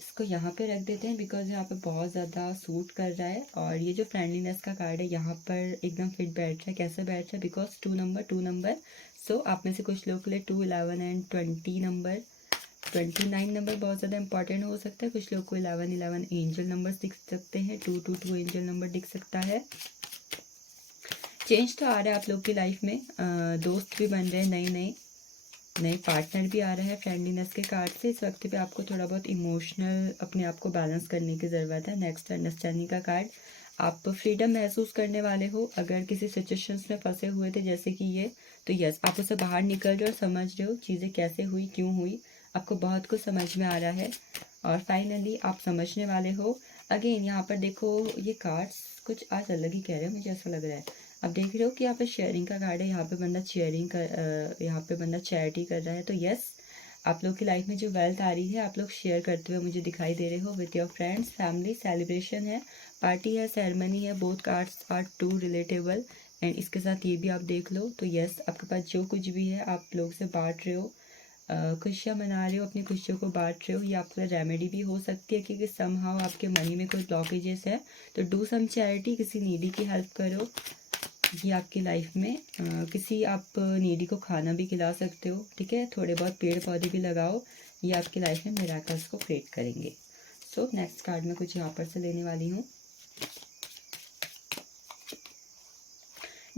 इसको यहाँ पे रख देते हैं बिकॉज यहाँ पे बहुत ज़्यादा सूट कर रहा है। और ये जो फ्रेंडलीनेस का कार्ड है यहाँ पर एकदम फिट बैठ रहा है। कैसे बैठ रहा है, बिकॉज 2 नंबर सो आप में से कुछ लोग के लिए 2, 11 एंड 20 नंबर, 29 नंबर बहुत ज़्यादा इंपॉर्टेंट हो सकता है। कुछ लोग को 11 एंजल नंबर दिख सकते हैं, 2 एंजल नंबर दिख सकता है। चेंज तो आ रहा है आप लोग की लाइफ में, दोस्त भी बन रहे हैं, नए पार्टनर भी आ रहा है फ्रेंडलीनेस के कार्ड से। इस वक्त पे आपको थोड़ा बहुत इमोशनल अपने आप को बैलेंस करने की ज़रूरत है। नेक्स्ट अंडरस्टैंडिंग का कार्ड, आप फ्रीडम महसूस करने वाले हो। अगर किसी सिचुएशंस में फंसे हुए थे जैसे कि ये, तो यस आप उसे बाहर निकल रहे हो, समझ रहे हो चीज़ें कैसे हुई, क्यों हुई, आपको बहुत कुछ समझ में आ रहा है और फाइनली आप समझने वाले हो। अगेन यहाँ पर देखो ये कार्ड्स कुछ आज अलग ही कह रहे हैं, मुझे ऐसा लग रहा है। आप देख रहे हो कि यहाँ पे शेयरिंग का कार्ड है, यहाँ पे बंदा शेयरिंग कर यहाँ पे बंदा चैरिटी कर रहा है। तो यस आप लोग की लाइफ में जो वेल्थ आ रही है आप लोग शेयर करते हुए मुझे दिखाई दे रहे हो with your friends, family, celebration है, पार्टी है, सेरेमनी है। Both cards are too relatable and इसके साथ ये भी आप देख लो। तो यस आपके पास जो कुछ भी है आप लोग से बांट रहे हो, खुशियाँ मना रहे हो, अपनी खुशियों को बांट रहे हो। ये आपका रेमेडी भी हो सकती है क्योंकि समहाउ आपके मनी में कोई ब्लॉकेजेस है, तो डू सम चैरिटी, किसी नीडी की हेल्प करो। ये आपकी लाइफ में किसी आप नीडी को खाना भी खिला सकते हो, ठीक है। थोड़े बहुत पेड़ पौधे भी लगाओ, ये आपकी लाइफ में मिराकल्स को क्रिएट करेंगे। सो नेक्स्ट कार्ड मैं कुछ यहाँ पर से लेने वाली हूँ।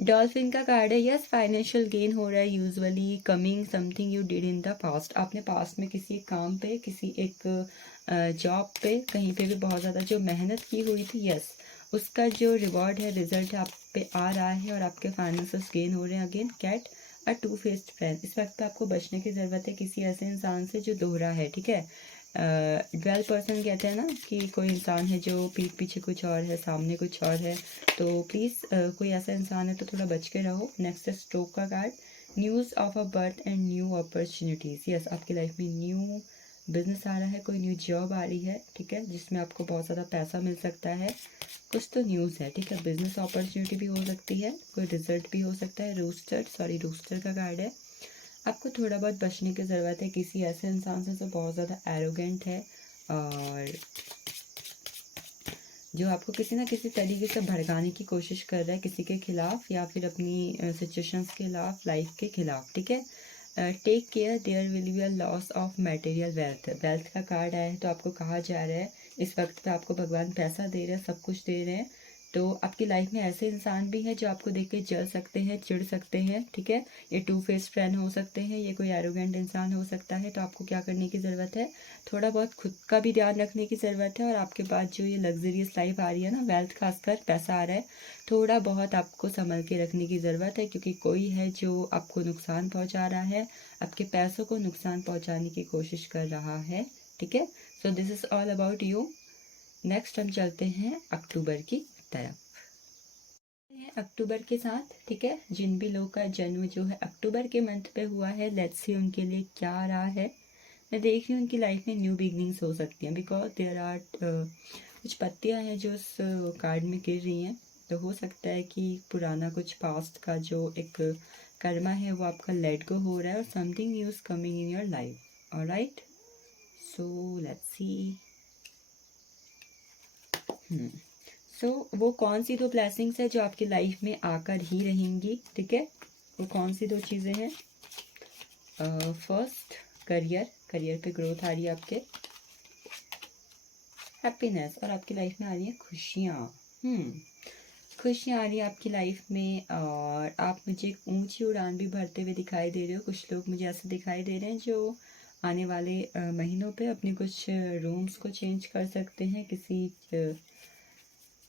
डॉल्फिन का कार्ड है। यस फाइनेंशियल गेन हो रहा है, usually coming something you did in the past. आपने पास्ट में किसी एक काम पे, किसी एक जॉब पे, कहीं पे भी बहुत ज़्यादा जो मेहनत की हुई थी, यस उसका जो रिवॉर्ड है, रिजल्ट है आप पे आ रहा है और आपके फाइनेंसेस गेन हो रहे हैं। Again cat a two faced friend, इस वक्त पे आपको बचने की ज़रूरत है किसी ऐसे इंसान से जो दोहरा है, ठीक है। ड्वेल पर्सन कहते हैं ना कि कोई इंसान है जो पीठ पीछे कुछ और है, सामने कुछ और है, तो प्लीज़ कोई ऐसा इंसान है तो थोड़ा बच के रहो। नेक्स्ट है स्ट्रोक का card, news of a birth and new opportunities. Yes आपकी लाइफ में न्यू बिजनेस आ रहा है, कोई न्यू जॉब आ रही है, ठीक है, जिसमें आपको बहुत ज़्यादा पैसा मिल सकता है। कुछ तो न्यूज़ है, ठीक है, बिजनेस अपॉर्चुनिटी भी हो सकती है, कोई रिजल्ट भी हो सकता है। रूस्टर का कार्ड है। आपको थोड़ा बहुत बचने की ज़रूरत है किसी ऐसे इंसान से जो बहुत ज़्यादा एरोगेंट है और जो आपको किसी ना किसी तरीके से भड़काने की कोशिश कर रहा है किसी के खिलाफ या फिर अपनी सिचुएशंस के खिलाफ, लाइफ के खिलाफ, ठीक है। Take care, there will be a loss of material wealth. Wealth का कार्ड आया है तो आपको कहा जा रहा है इस वक्त पे आपको भगवान पैसा दे रहे हैं, सब कुछ दे रहे हैं, तो आपकी लाइफ में ऐसे इंसान भी हैं जो आपको देख के जल सकते हैं, चिढ़ सकते हैं, ठीक है। ये टू फेस फ्रेंड हो सकते हैं, ये कोई एरोगेंट इंसान हो सकता है। तो आपको क्या करने की ज़रूरत है, थोड़ा बहुत खुद का भी ध्यान रखने की ज़रूरत है। और आपके पास जो ये लग्जरियस लाइफ आ रही है ना, वेल्थ खासकर पैसा आ रहा है, थोड़ा बहुत आपको संभल के रखने की ज़रूरत है, क्योंकि कोई है जो आपको नुकसान पहुँचा रहा है, आपके पैसों को नुकसान पहुँचाने की कोशिश कर रहा है, ठीक है। So this is all about you. Next हम चलते हैं अक्टूबर की तरफ। अक्टूबर के साथ, ठीक है, जिन भी लोगों का जन्म जो है अक्टूबर के मंथ पे हुआ है, लेट्स सी उनके लिए क्या रहा है। मैं देख रही हूँ उनकी लाइफ में न्यू बिगनिंग्स हो सकती हैं, बिकॉज देयर आर कुछ पत्तियां हैं जो उस कार्ड में गिर रही हैं। तो हो सकता है कि पुराना कुछ पास्ट का जो एक कर्मा है वो आपका लेट गो हो रहा है, और something new is coming in your life. Alright, so let's see. So वो कौन सी दो ब्लेसिंग्स है जो आपकी लाइफ में आकर ही रहेंगी, ठीक है। वो कौन सी दो चीज़ें हैं। फर्स्ट, करियर पे ग्रोथ आ रही है आपके, हैप्पीनेस, और आपकी लाइफ में आ रही है खुशियाँ। खुशियाँ आ रही है आपकी लाइफ में, और आप मुझे एक ऊंची उड़ान भी भरते हुए दिखाई दे रहे हो। कुछ लोग मुझे ऐसे दिखाई दे रहे हैं जो आने वाले महीनों पे अपने कुछ रूम्स को चेंज कर सकते हैं, किसी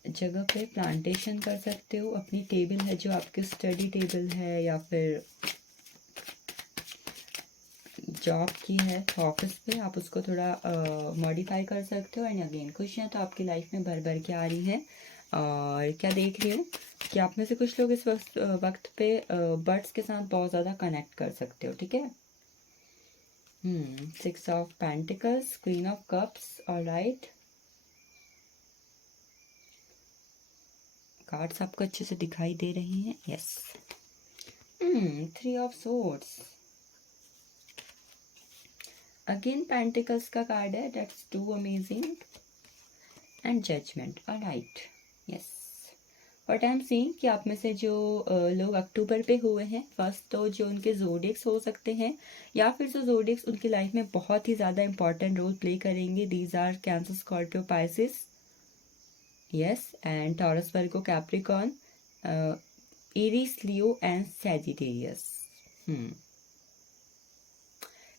जगह पे प्लांटेशन कर सकते हो। अपनी टेबल है जो आपकी स्टडी टेबल है या फिर जॉब की है ऑफिस पे, आप उसको थोड़ा मॉडिफाई कर सकते हो। एंड अगेन खुशियाँ तो आपकी लाइफ में भर भर के आ रही हैं। और क्या देख रही हूँ कि आप में से कुछ लोग इस वक्त पे बर्ड्स के साथ बहुत ज़्यादा कनेक्ट कर सकते हो, ठीक है। 6 of pentacles, queen of cups, alright. Cards आपको अच्छे से दिखाई दे रही हैं, yes. 3 of swords, again pentacles का कार्ड है, that's too amazing. And judgement, alright, yes. What I am seeing कि आप में से जो लोग अक्टूबर पे हुए हैं, फर्स्ट तो जो उनके जोडिक्स हो सकते हैं, या फिर जो जोडिक्स उनकी लाइफ में बहुत ही ज़्यादा इंपॉर्टेंट रोल प्ले करेंगे, these are Cancer, Scorpio, Pisces, yes, and Taurus, Virgo, Capricorn, Aries, Leo and Sagittarius.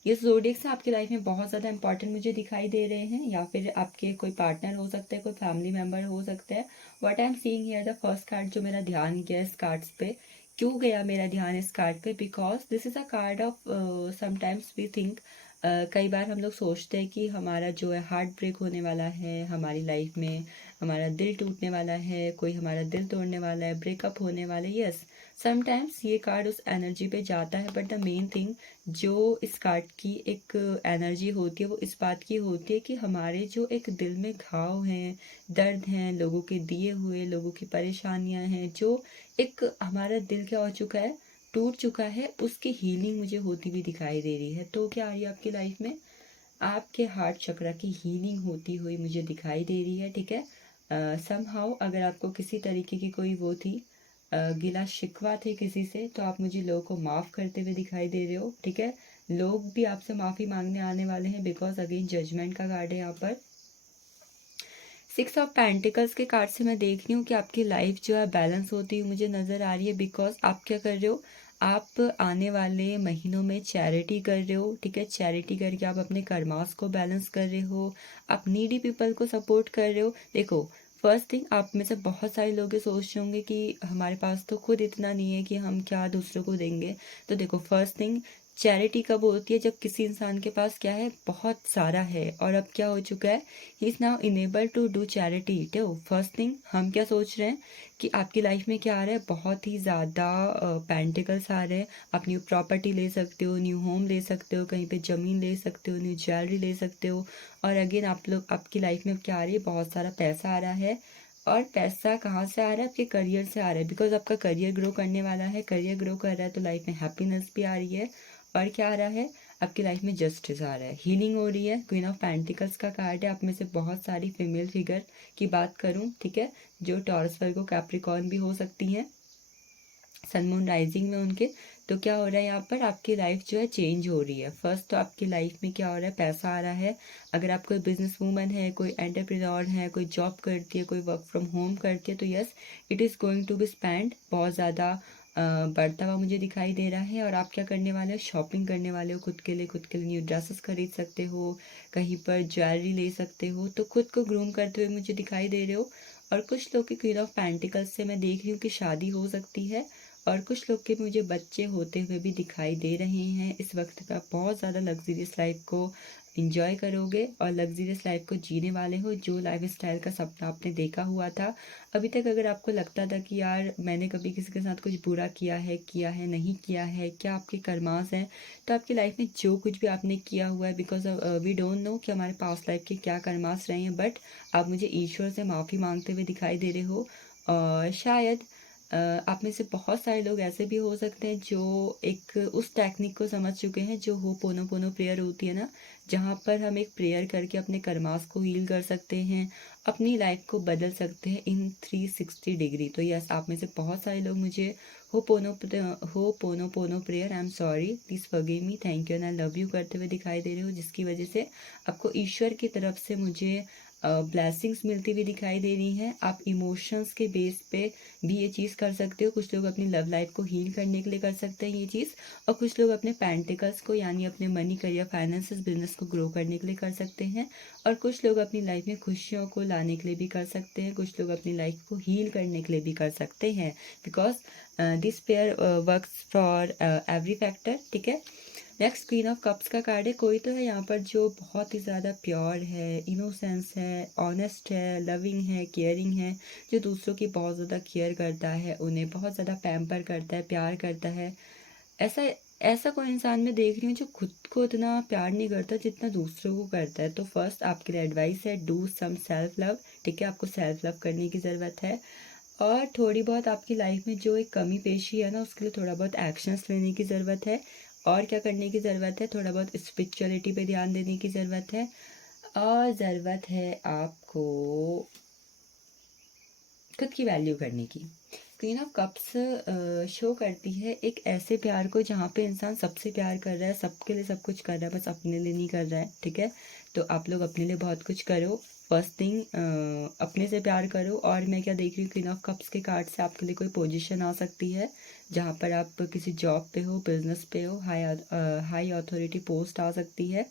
ये ज़ोडिएक्स आपकी लाइफ में बहुत ज़्यादा इंपॉर्टेंट मुझे दिखाई दे रहे हैं, या फिर आपके कोई पार्टनर हो सकता है, कोई फैमिली मेम्बर हो सकता है। What I am seeing here, the first card जो मेरा ध्यान गया इस कार्ड्स पे, क्यों गया मेरा ध्यान इस कार्ड पे, because this is a card of sometimes we think, कई बार हम लोग सोचते हैं कि हमारा जो है हार्ट ब्रेक होने वाला है हमारी लाइफ में, हमारा दिल टूटने वाला है, कोई हमारा दिल तोड़ने वाला है, ब्रेकअप होने वाला है। यस, समटाइम्स ये कार्ड उस एनर्जी पे जाता है, बट द मेन थिंग जो इस कार्ड की एक एनर्जी होती है वो इस बात की होती है कि हमारे जो एक दिल में घाव हैं, दर्द हैं, लोगों के दिए हुए, लोगों की परेशानियां हैं, जो एक हमारा दिल क्या हो चुका है, टूट चुका है, उसकी हीलिंग मुझे होती हुई दिखाई दे रही है। तो क्या आ रही है आपकी लाइफ में, आपके हार्ट चक्र की हीलिंग होती हुई मुझे दिखाई दे रही है, ठीक है। समहाउ अगर आपको किसी तरीके की कोई वो थी, गिला शिकवा थे किसी से, तो आप मुझे लोगों को माफ़ करते हुए दिखाई दे रहे हो, ठीक है। लोग भी आपसे माफ़ी मांगने आने वाले हैं, बिकॉज अगेन जजमेंट का कार्ड है यहाँ पर। 6 ऑफ पेंटिकल्स के कार्ड से मैं देख रही हूँ कि आपकी लाइफ जो है बैलेंस होती हुई मुझे नज़र आ रही है, बिकॉज आप क्या कर रहे हो, आप आने वाले महीनों में चैरिटी कर रहे हो, ठीक है। चैरिटी करके आप अपने कर्मास को बैलेंस कर रहे हो, आप नीडी पीपल को सपोर्ट कर रहे हो। देखो, फर्स्ट थिंग, आप में से बहुत सारे लोग ये सोच रहे होंगे कि हमारे पास तो खुद इतना नहीं है कि हम क्या दूसरों को देंगे। तो देखो, फर्स्ट थिंग, चैरिटी कब होती है, जब किसी इंसान के पास क्या है, बहुत सारा है, और अब क्या हो चुका है, he is now enable to do charity. तो फर्स्ट थिंग, हम क्या सोच रहे हैं कि आपकी लाइफ में क्या आ रहा है, बहुत ही ज़्यादा पेंटिकल्स आ रहे हैं। आप न्यू प्रॉपर्टी ले सकते हो, न्यू होम ले सकते हो, कहीं पे ज़मीन ले सकते हो, न्यू ज्वेलरी ले सकते हो। और अगेन आप लोग, आपकी लाइफ में क्या आ रही है, बहुत सारा पैसा आ रहा है। और पैसा कहाँ से आ रहा है, आपके करियर से आ रहा है, बिकॉज आपका करियर ग्रो करने वाला है। करियर ग्रो कर रहा है तो लाइफ में हैप्पीनेस भी आ रही है। और क्या आ रहा है, आपकी लाइफ में जस्टिस आ रहा है, हीलिंग हो रही है। क्वीन ऑफ पेंटिकल्स का कार्ड है। आप में से बहुत सारी फीमेल फिगर की बात करूं, ठीक है, जो टॉरस, वर्गो, कैप्रिकॉर्न भी हो सकती हैं। सन मून राइजिंग में उनके। तो क्या हो रहा है यहाँ पर, आपकी लाइफ जो है चेंज हो रही है। फर्स्ट तो आपकी लाइफ में क्या हो रहा है, पैसा आ रहा है। अगर आप कोई बिजनेस वूमन है, कोई एंटरप्रेन्योर है, कोई जॉब करती है, कोई वर्क फ्रॉम होम करती है, तो yes it is going to be spend बहुत ज़्यादा बढ़ता हुआ मुझे दिखाई दे रहा है। और आप क्या करने वाले हो, शॉपिंग करने वाले हो खुद के लिए न्यू ड्रेसेस खरीद सकते हो, कहीं पर ज्वेलरी ले सकते हो, तो खुद को ग्रूम करते हुए मुझे दिखाई दे रहे हो। और कुछ लोग की क्वीन ऑफ पेंटिकल्स से मैं देख रही हूँ कि शादी हो सकती है, और कुछ लोग के मुझे बच्चे होते हुए भी दिखाई दे रहे हैं। इस वक्त पे आप बहुत ज़्यादा लग्जरियस लाइफ को इंजॉय करोगे और लग्जरियस लाइफ को जीने वाले हो, जो लाइफ स्टाइल का सपना आपने देखा हुआ था। अभी तक अगर आपको लगता था कि यार मैंने कभी किसी के साथ कुछ बुरा किया है नहीं किया है, क्या आपके कर्मास हैं, तो आपकी लाइफ में जो कुछ भी आपने किया हुआ है, बिकॉज वी डोंट नो कि हमारे पास्ट लाइफ के क्या कर्मास रहे हैं, बट आप मुझे ईश्वर से माफ़ी मांगते हुए दिखाई दे रहे हो। और शायद आप में से बहुत सारे लोग ऐसे भी हो सकते हैं जो एक उस टेक्निक को समझ चुके हैं जो हो पोनो पोनो प्रेयर होती है ना, जहाँ पर हम एक प्रेयर करके अपने कर्मास को हील कर सकते हैं, अपनी लाइफ को बदल सकते हैं इन 360 डिग्री। तो यस, आप में से बहुत सारे लोग मुझे Ho'oponopono prayer, I am sorry, please forgive me, thank you and I love you करते हुए दिखाई दे रहे हो, जिसकी वजह से आपको ईश्वर की तरफ से मुझे ब्लेसिंग्स मिलती हुई दिखाई दे रही हैं। आप इमोशंस के बेस पे भी ये चीज़ कर सकते हो। कुछ लोग अपनी लव लाइफ को हील करने के लिए कर सकते हैं ये चीज़, और कुछ लोग अपने पेंटिकल्स को यानी अपने मनी, करियर, फाइनेंसेस, बिजनेस को ग्रो करने के लिए कर सकते हैं। और कुछ लोग अपनी लाइफ में खुशियों को लाने के लिए भी कर सकते हैं, कुछ लोग अपनी लाइफ को हील करने के लिए भी कर सकते हैं, because this pair works for every factor. ठीक है, नेक्स्ट क्वीन ऑफ कप्स का कार्ड है। कोई तो है यहाँ पर जो बहुत ही ज़्यादा प्योर है, इनोसेंस है, ऑनेस्ट है, लविंग है, केयरिंग है, जो दूसरों की बहुत ज़्यादा केयर करता है, उन्हें बहुत ज़्यादा पैम्पर करता है, प्यार करता है। ऐसा ऐसा कोई इंसान मैं देख रही हूँ जो खुद को इतना प्यार नहीं करता जितना दूसरों को करता है। तो फर्स्ट आपके लिए एडवाइस है, डू सम सेल्फ लव। ठीक है, आपको सेल्फ लव करने की ज़रूरत है। और थोड़ी बहुत आपकी लाइफ में जो एक कमी पेशी है ना, उसके लिए थोड़ा बहुत एक्शंस लेने की ज़रूरत है। और क्या करने की ज़रूरत है, थोड़ा बहुत स्पिरिचुअलिटी पे ध्यान देने की ज़रूरत है। और ज़रूरत है आपको खुद की वैल्यू करने की। क्वीन ऑफ कप्स शो करती है एक ऐसे प्यार को जहाँ पे इंसान सबसे प्यार कर रहा है, सबके लिए सब कुछ कर रहा है, बस अपने लिए नहीं कर रहा है। ठीक है, तो आप लोग अपने लिए बहुत कुछ करो। फर्स्ट थिंग, अपने से प्यार करो। और मैं क्या देख रही हूँ, क्वीन ऑफ कप्स के कार्ड से आपके लिए कोई पोजीशन आ सकती है जहाँ पर आप किसी जॉब पे हो, बिजनेस पे हो, हाई अथॉरिटी पोस्ट आ सकती है।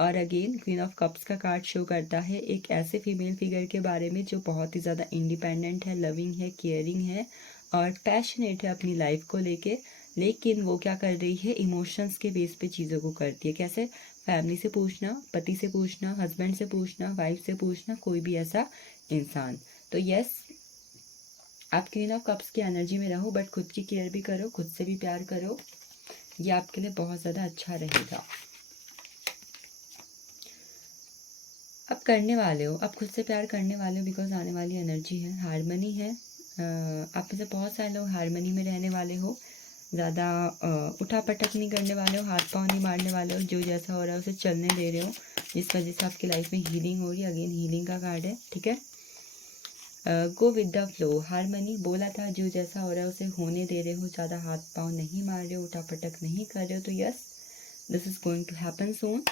और अगेन क्वीन ऑफ कप्स का कार्ड शो करता है एक ऐसे फीमेल फिगर के बारे में जो बहुत ही ज़्यादा इंडिपेंडेंट है, लविंग है, केयरिंग है और पैशनेट है अपनी लाइफ को लेके। लेकिन वो क्या कर रही है, इमोशंस के बेस पे चीज़ों को करती है। कैसे, फैमिली से पूछना, पति से पूछना, हस्बैंड से पूछना, वाइफ से पूछना, कोई भी ऐसा इंसान। तो यस, आप क्वीन ऑफ कप्स की एनर्जी में रहो, बट खुद की केयर भी करो, खुद से भी प्यार करो, ये आपके लिए बहुत ज़्यादा अच्छा रहेगा। आप करने वाले हो, आप खुद से प्यार करने वाले हो, बिकॉज आने वाली एनर्जी है, हारमनी है। आप में से बहुत सारे लोग हारमनी में रहने वाले हो, ज़्यादा उठा पटक नहीं करने वाले हो, हाथ पाँव नहीं मारने वाले हो, जो जैसा हो रहा है उसे चलने दे रहे हो, जिस वजह से आपकी लाइफ में हीलिंग हो रही है। अगेन हीलिंग का कार्ड है। ठीक है, go with the flow, harmony बोला था, जो जैसा हो रहा है उसे होने दे रहे हो, ज़्यादा हाथ पाँव नहीं मार रहे हो, उठा पटक नहीं कर रहे हो। तो yes, this is going to happen soon.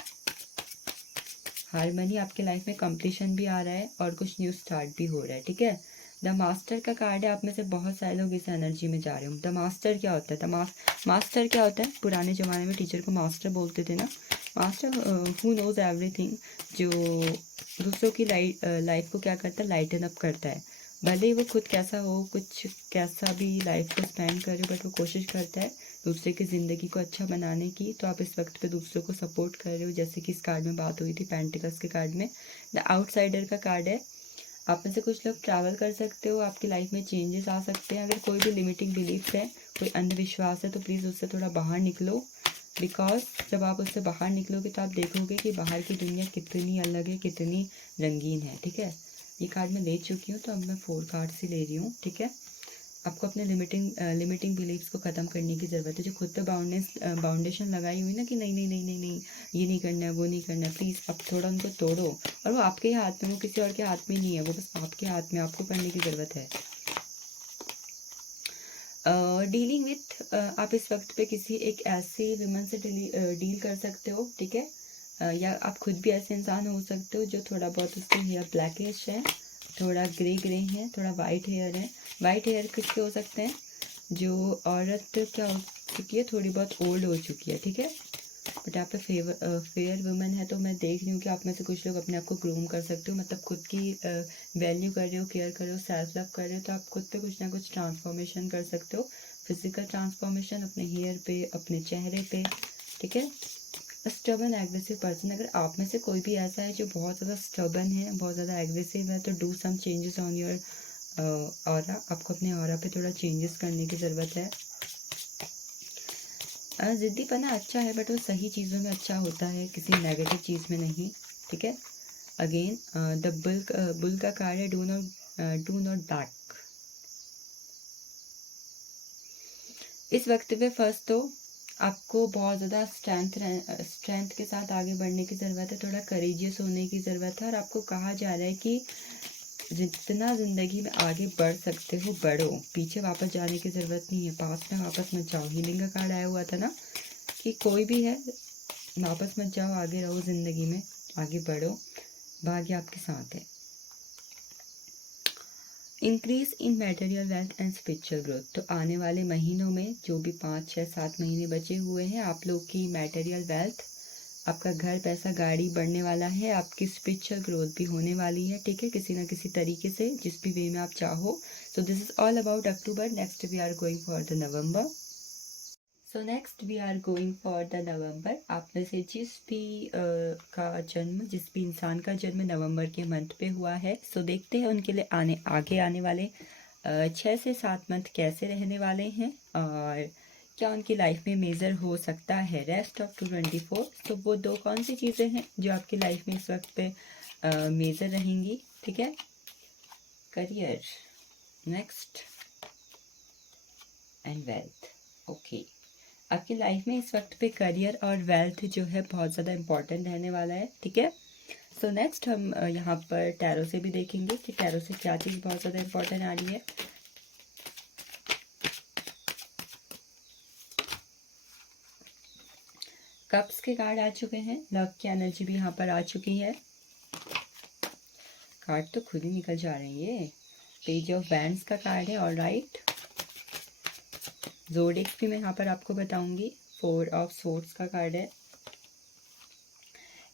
Harmony, आपके लाइफ में कंप्लीशन भी आ रहा है और कुछ न्यू स्टार्ट भी हो रहा है। ठीक है, द मास्टर का कार्ड है। आप में से बहुत सारे लोग इस एनर्जी में जा रहे हो। द मास्टर क्या होता है, मास्टर क्या होता है, पुराने ज़माने में टीचर को मास्टर बोलते थे ना। मास्टर हु नोज एवरीथिंग, जो दूसरों की लाइफ को क्या करता है, लाइटन अप करता है। भले ही वो खुद कैसा हो, कुछ कैसा भी लाइफ को स्पेंड करे, बट वो कोशिश करता है दूसरे की ज़िंदगी को अच्छा बनाने की। तो आप इस वक्त पे दूसरों को सपोर्ट कर रहे हो, जैसे कि इस कार्ड में बात हुई थी, पेंटिकल्स के कार्ड में। द आउटसाइडर का कार्ड है। आप में से कुछ लोग ट्रैवल कर सकते हो, आपकी लाइफ में चेंजेस आ सकते हैं। अगर कोई भी लिमिटिंग बिलीफ है, कोई अंधविश्वास है, तो प्लीज़ उससे थोड़ा बाहर निकलो, बिकॉज जब आप उससे बाहर निकलोगे तो आप देखोगे कि बाहर की दुनिया कितनी अलग है, कितनी रंगीन है। ठीक है, ये कार्ड मैं ले चुकी हूँ, तो अब मैं 4 कार्ड्स ही ले रही हूँ। ठीक है, आपको अपने लिमिटिंग बिलीफ्स को ख़त्म करने की ज़रूरत है। जो खुद पे बाउंडेशन लगाई हुई ना कि नहीं नहीं नहीं नहीं नहीं, ये नहीं करना है, वो नहीं करना है, प्लीज़ अब थोड़ा उनको तोड़ो। और वो आपके ही हाथ में, वो किसी और के हाथ में नहीं है, वो बस आपके हाथ में, आपको करने की ज़रूरत है। डीलिंग विथ, आप इस वक्त पे किसी एक ऐसी विमन से डील कर सकते हो, ठीक है। या आप खुद भी ऐसे इंसान हो सकते हो जो थोड़ा बहुत उसके हेयर ब्लैकिश है, थोड़ा ग्रे ग्रे है, थोड़ा वाइट हेयर है। वाइट हेयर किसके हो सकते हैं? जो औरत क्या हो चुकी है, थोड़ी बहुत ओल्ड हो चुकी है, ठीक है। बट यहाँ पे फेयर वुमेन है, तो मैं देख रही हूँ कि आप में से कुछ लोग अपने आप को ग्रूम कर सकते हो, मतलब खुद की वैल्यू कर रहे हो, केयर कर रहे हो, सेल्फ लव कर रहे हो, तो आप खुद पे कुछ ना कुछ ट्रांसफॉर्मेशन कर सकते हो। फिजिकल ट्रांसफॉर्मेशन अपने हेयर पे, अपने चेहरे पे, ठीक है। स्टबन एग्रेसिव पर्सन, अगर आप में से कोई भी ऐसा है जो बहुत ज़्यादा स्टबन है, बहुत ज़्यादा एग्रेसिव है, तो do some changes on your aura. आपको अपने ऑरा पे थोड़ा चेंजेस करने की ज़रूरत है। ज़िद्दीपना अच्छा है, बट वो सही चीज़ों में अच्छा होता है, किसी नेगेटिव चीज़ में नहीं, ठीक है। अगेन द बुल का कार्ड है डू नॉट बैक। इस वक्त पे फर्स्ट तो आपको बहुत ज़्यादा स्ट्रेंथ के साथ आगे बढ़ने की ज़रूरत है, थोड़ा करेजियस होने की ज़रूरत है। और आपको कहा जा रहा है कि जितना ज़िंदगी में आगे बढ़ सकते हो बढ़ो, पीछे वापस जाने की ज़रूरत नहीं है, पास में वापस मत जाओ। हीलिंग का कार्ड आया हुआ था ना कि कोई भी है, वापस मत जाओ, आगे रहो, ज़िंदगी में आगे बढ़ो, भाग्य आपके साथ है। Increase in material wealth and spiritual growth, तो आने वाले महीनों में जो भी 5, 6, 7 महीने बचे हुए हैं, आप लोग की मटेरियल वेल्थ, आपका घर, पैसा, गाड़ी बढ़ने वाला है, आपकी स्पिरिचुअल ग्रोथ भी होने वाली है, ठीक है, किसी ना किसी तरीके से, जिस भी वे में आप चाहो। So this is all about October. Next we are going for the November. So next we are going for the November. आप में से जिस भी जिस भी इंसान का जन्म नवंबर के मंथ पे हुआ है, सो देखते हैं उनके लिए आगे आने वाले 6 से 7 मंथ कैसे रहने वाले हैं, और क्या उनकी लाइफ में मेजर हो सकता है रेस्ट ऑफ 2024। तो वो दो कौन सी चीज़ें हैं जो आपकी लाइफ में इस वक्त पे मेजर रहेंगी, ठीक है। Career, next, and wealth. Okay, आपकी लाइफ में इस वक्त पे करियर और वेल्थ जो है बहुत ज़्यादा इम्पॉर्टेंट रहने वाला है, ठीक है। सो नेक्स्ट हम यहाँ पर टैरो से भी देखेंगे कि टैरो से क्या चीज़ बहुत ज़्यादा इम्पॉर्टेंट आ रही है। कप्स के कार्ड आ चुके हैं, लव की एनर्जी भी यहाँ पर आ चुकी है। कार्ड तो खुद ही निकल जा रहे हैं। ये पेज ऑफ वैंड्स का कार्ड है, ऑल राइट। ज़ोडिएक्स भी मैं यहाँ पर आपको बताऊंगी। 4 ऑफ स्वॉर्ड्स का कार्ड है,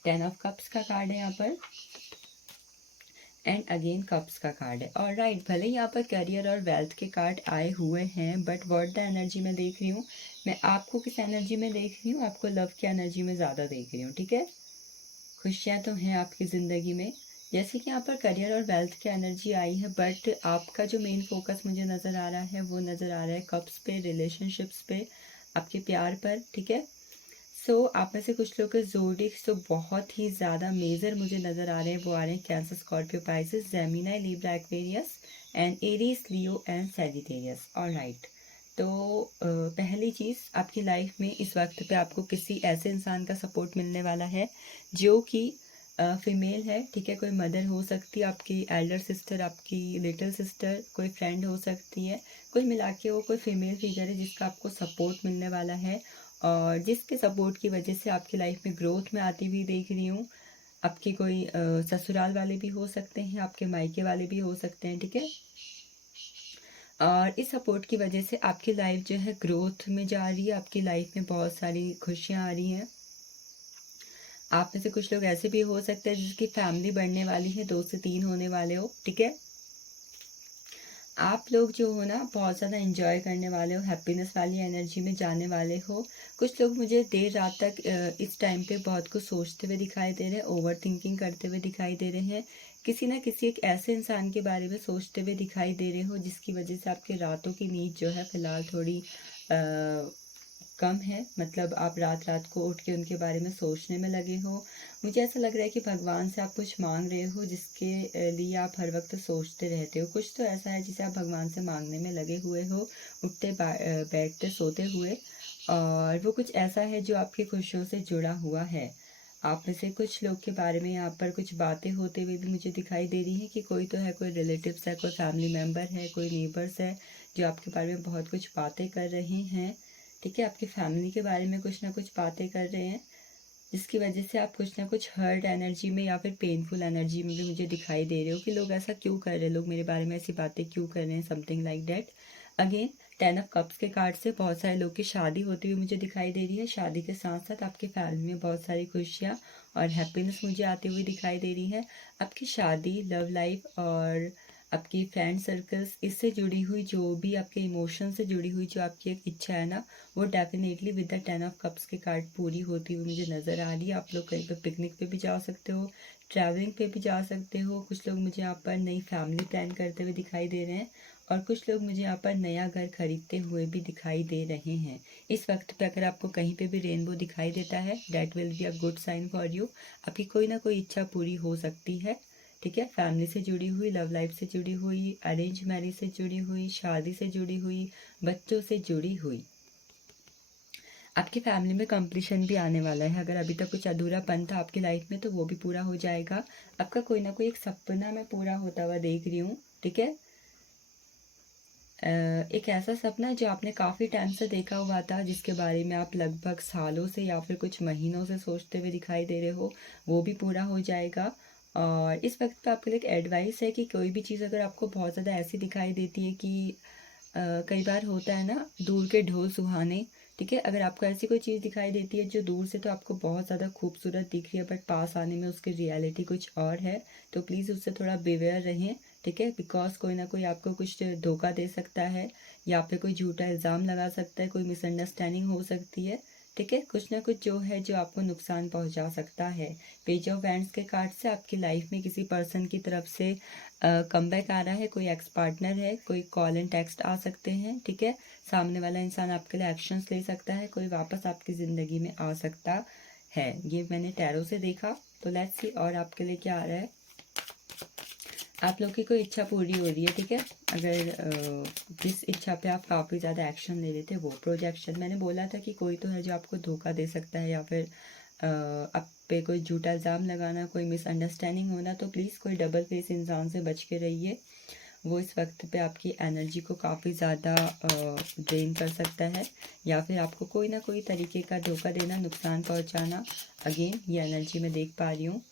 10 ऑफ कप्स का कार्ड है यहाँ पर, एंड अगेन कप्स का कार्ड है, और राइट। भले ही यहाँ पर करियर और वेल्थ के कार्ड आए हुए हैं, बट वर्ड द एनर्जी में देख रही हूँ मैं, आपको किस एनर्जी में देख रही हूँ, आपको लव की एनर्जी में ज़्यादा देख रही हूँ, ठीक है। खुशियाँ तो हैं आपकी ज़िंदगी में, जैसे कि यहाँ पर करियर और वेल्थ की एनर्जी आई है, बट आपका जो मेन फोकस मुझे नज़र आ रहा है, वो नज़र आ रहा है कप्स पे, रिलेशनशिप्स पे, आपके प्यार पर, ठीक है। सो आप में से कुछ लोग के ज़ोडिएक्स तो बहुत ही ज़्यादा मेजर मुझे नज़र आ रहे हैं, वो आ रहे हैं cancer, Scorpio, Pisces, Gemini, Libra, Aquarius, and Aries, Leo and Sagittarius, alright. तो पहली चीज़, आपकी लाइफ में इस वक्त पे आपको किसी ऐसे इंसान का सपोर्ट मिलने वाला है जो कि फीमेल है, ठीक है। कोई मदर हो सकती है, आपकी एल्डर सिस्टर, आपकी लिटिल सिस्टर, कोई फ्रेंड हो सकती है, कुल मिला के वो कोई फीमेल फिगर है जिसका आपको सपोर्ट मिलने वाला है, और जिसके सपोर्ट की वजह से आपकी लाइफ में ग्रोथ में आती हुई देख रही हूँ। आपके कोई ससुराल वाले भी हो सकते हैं, आपके मायके वाले भी हो सकते हैं, ठीक है। और इस सपोर्ट की वजह से आपकी लाइफ जो है ग्रोथ में जा रही है, आपकी लाइफ में बहुत सारी खुशियाँ आ रही हैं। आप में से कुछ लोग ऐसे भी हो सकते हैं जिसकी फैमिली बढ़ने वाली है, 2 से 3 होने वाले हो, ठीक है। आप लोग जो हो ना बहुत ज़्यादा एंजॉय करने वाले हो, हैप्पीनेस वाली एनर्जी में जाने वाले हो। कुछ लोग मुझे देर रात तक इस टाइम पे बहुत कुछ सोचते हुए दिखाई दे रहे हैं, ओवर थिंकिंग करते हुए दिखाई दे रहे हैं, किसी ना किसी एक ऐसे इंसान के बारे में सोचते हुए दिखाई दे रहे हो जिसकी वजह से आपके रातों की नींद जो है फ़िलहाल थोड़ी कम है, मतलब आप रात रात को उठ के उनके बारे में सोचने में लगे हो। मुझे ऐसा लग रहा है कि भगवान से आप कुछ मांग रहे हो जिसके लिए आप हर वक्त सोचते रहते हो। कुछ तो ऐसा है जिसे आप भगवान से मांगने में लगे हुए हो, उठते बैठते सोते हुए, और वो कुछ ऐसा है जो आपकी खुशियों से जुड़ा हुआ है। आप में से कुछ लोग के बारे में यहाँ पर कुछ बातें होते हुए भी मुझे दिखाई दे रही है कि कोई तो है, कोई रिलेटिव्स है, कोई फैमिली मेम्बर है, कोई नेबर्स है जो आपके बारे में बहुत कुछ बातें कर रहे हैं, ठीक है। आपकी फैमिली के बारे में कुछ ना कुछ बातें कर रहे हैं, जिसकी वजह से आप कुछ ना कुछ हर्ट एनर्जी में या फिर पेनफुल एनर्जी में भी मुझे दिखाई दे रहे हो कि लोग ऐसा क्यों कर रहे हैं, लोग मेरे बारे में ऐसी बातें क्यों कर रहे हैं, something like that. Again 10 of cups के कार्ड से बहुत सारे लोग की शादी होती हुई मुझे दिखाई दे रही है। शादी के साथ साथ आपकी फैमिली में बहुत सारी खुशियाँ और हैप्पीनेस मुझे आती हुई दिखाई दे रही है। आपकी शादी, लव लाइफ और आपकी फ्रेंड सर्कल्स, इससे जुड़ी हुई जो भी आपके इमोशन से जुड़ी हुई जो आपकी एक इच्छा है ना, वो definitely with the 10 of cups के कार्ड पूरी होती हुई मुझे नज़र आ रही है। आप लोग कहीं पर पिकनिक पे भी जा सकते हो, ट्रैवलिंग पे भी जा सकते हो। कुछ लोग मुझे यहाँ पर नई फैमिली प्लान करते हुए दिखाई दे रहे हैं और कुछ लोग मुझे यहाँ पर नया घर खरीदते हुए भी दिखाई दे रहे हैं। इस वक्त पे अगर आपको कहीं पे भी रेनबो दिखाई देता है, that will be a good sign for you. आपकी कोई ना कोई इच्छा पूरी हो सकती है, ठीक है। फैमिली से जुड़ी हुई, लव लाइफ से जुड़ी हुई, अरेंज मैरिज से जुड़ी हुई, शादी से जुड़ी हुई, बच्चों से जुड़ी हुई। आपकी फैमिली में कंप्लीशन भी आने वाला है। अगर अभी तक कुछ अधूरापन था आपकी लाइफ में तो वो भी पूरा हो जाएगा। आपका कोई ना कोई एक सपना मैं पूरा होता हुआ देख रही हूँ, ठीक है। एक ऐसा सपना जो आपने काफ़ी टाइम से देखा हुआ था, जिसके बारे में आप लगभग सालों से या फिर कुछ महीनों से सोचते हुए दिखाई दे रहे हो, वो भी पूरा हो जाएगा। और इस वक्त पे आपके लिए एक एडवाइस है कि कोई भी चीज़ अगर आपको बहुत ज़्यादा ऐसी दिखाई देती है कि कई बार होता है ना, दूर के ढोल सुहाने, ठीक है। अगर आपको ऐसी कोई चीज़ दिखाई देती है जो दूर से तो आपको बहुत ज़्यादा खूबसूरत दिख रही है, बट पास आने में उसकी रियलिटी कुछ और है, तो प्लीज़ उससे थोड़ा बेवेयर रहें, ठीक है। बिकॉज कोई ना कोई आपको कुछ धोखा दे सकता है या फिर कोई झूठा इल्ज़ाम लगा सकता है, कोई मिसअंडरस्टैंडिंग हो सकती है, ठीक है। कुछ ना कुछ जो है जो आपको नुकसान पहुंचा सकता है। पेज ऑफ वैंड्स के कार्ड से आपकी लाइफ में किसी पर्सन की तरफ से कमबैक आ रहा है, कोई एक्स पार्टनर है, कोई कॉल एंड टेक्स्ट आ सकते हैं, ठीक है। सामने वाला इंसान आपके लिए एक्शंस ले सकता है, कोई वापस आपकी ज़िंदगी में आ सकता है। ये मैंने टैरो से देखा, तो लेट्स सी और आपके लिए क्या आ रहा है। आप लोग की कोई इच्छा पूरी हो रही है, ठीक है। अगर जिस इच्छा पे आप काफ़ी ज़्यादा एक्शन ले रहे थे वो प्रोजेक्शन, मैंने बोला था कि कोई तो है जो आपको धोखा दे सकता है या फिर आप पे कोई झूठा इल्ज़ाम लगाना, कोई मिसअंडरस्टैंडिंग होना, तो प्लीज़ कोई डबल फेस इंसान से बच के रहिए। वो इस वक्त पे आपकी एनर्जी को काफ़ी ज़्यादा ड्रेन कर सकता है या फिर आपको कोई ना कोई तरीके का धोखा देना, नुकसान पहुंचाना। अगेन ये एनर्जी मैं देख पा रही हूँ।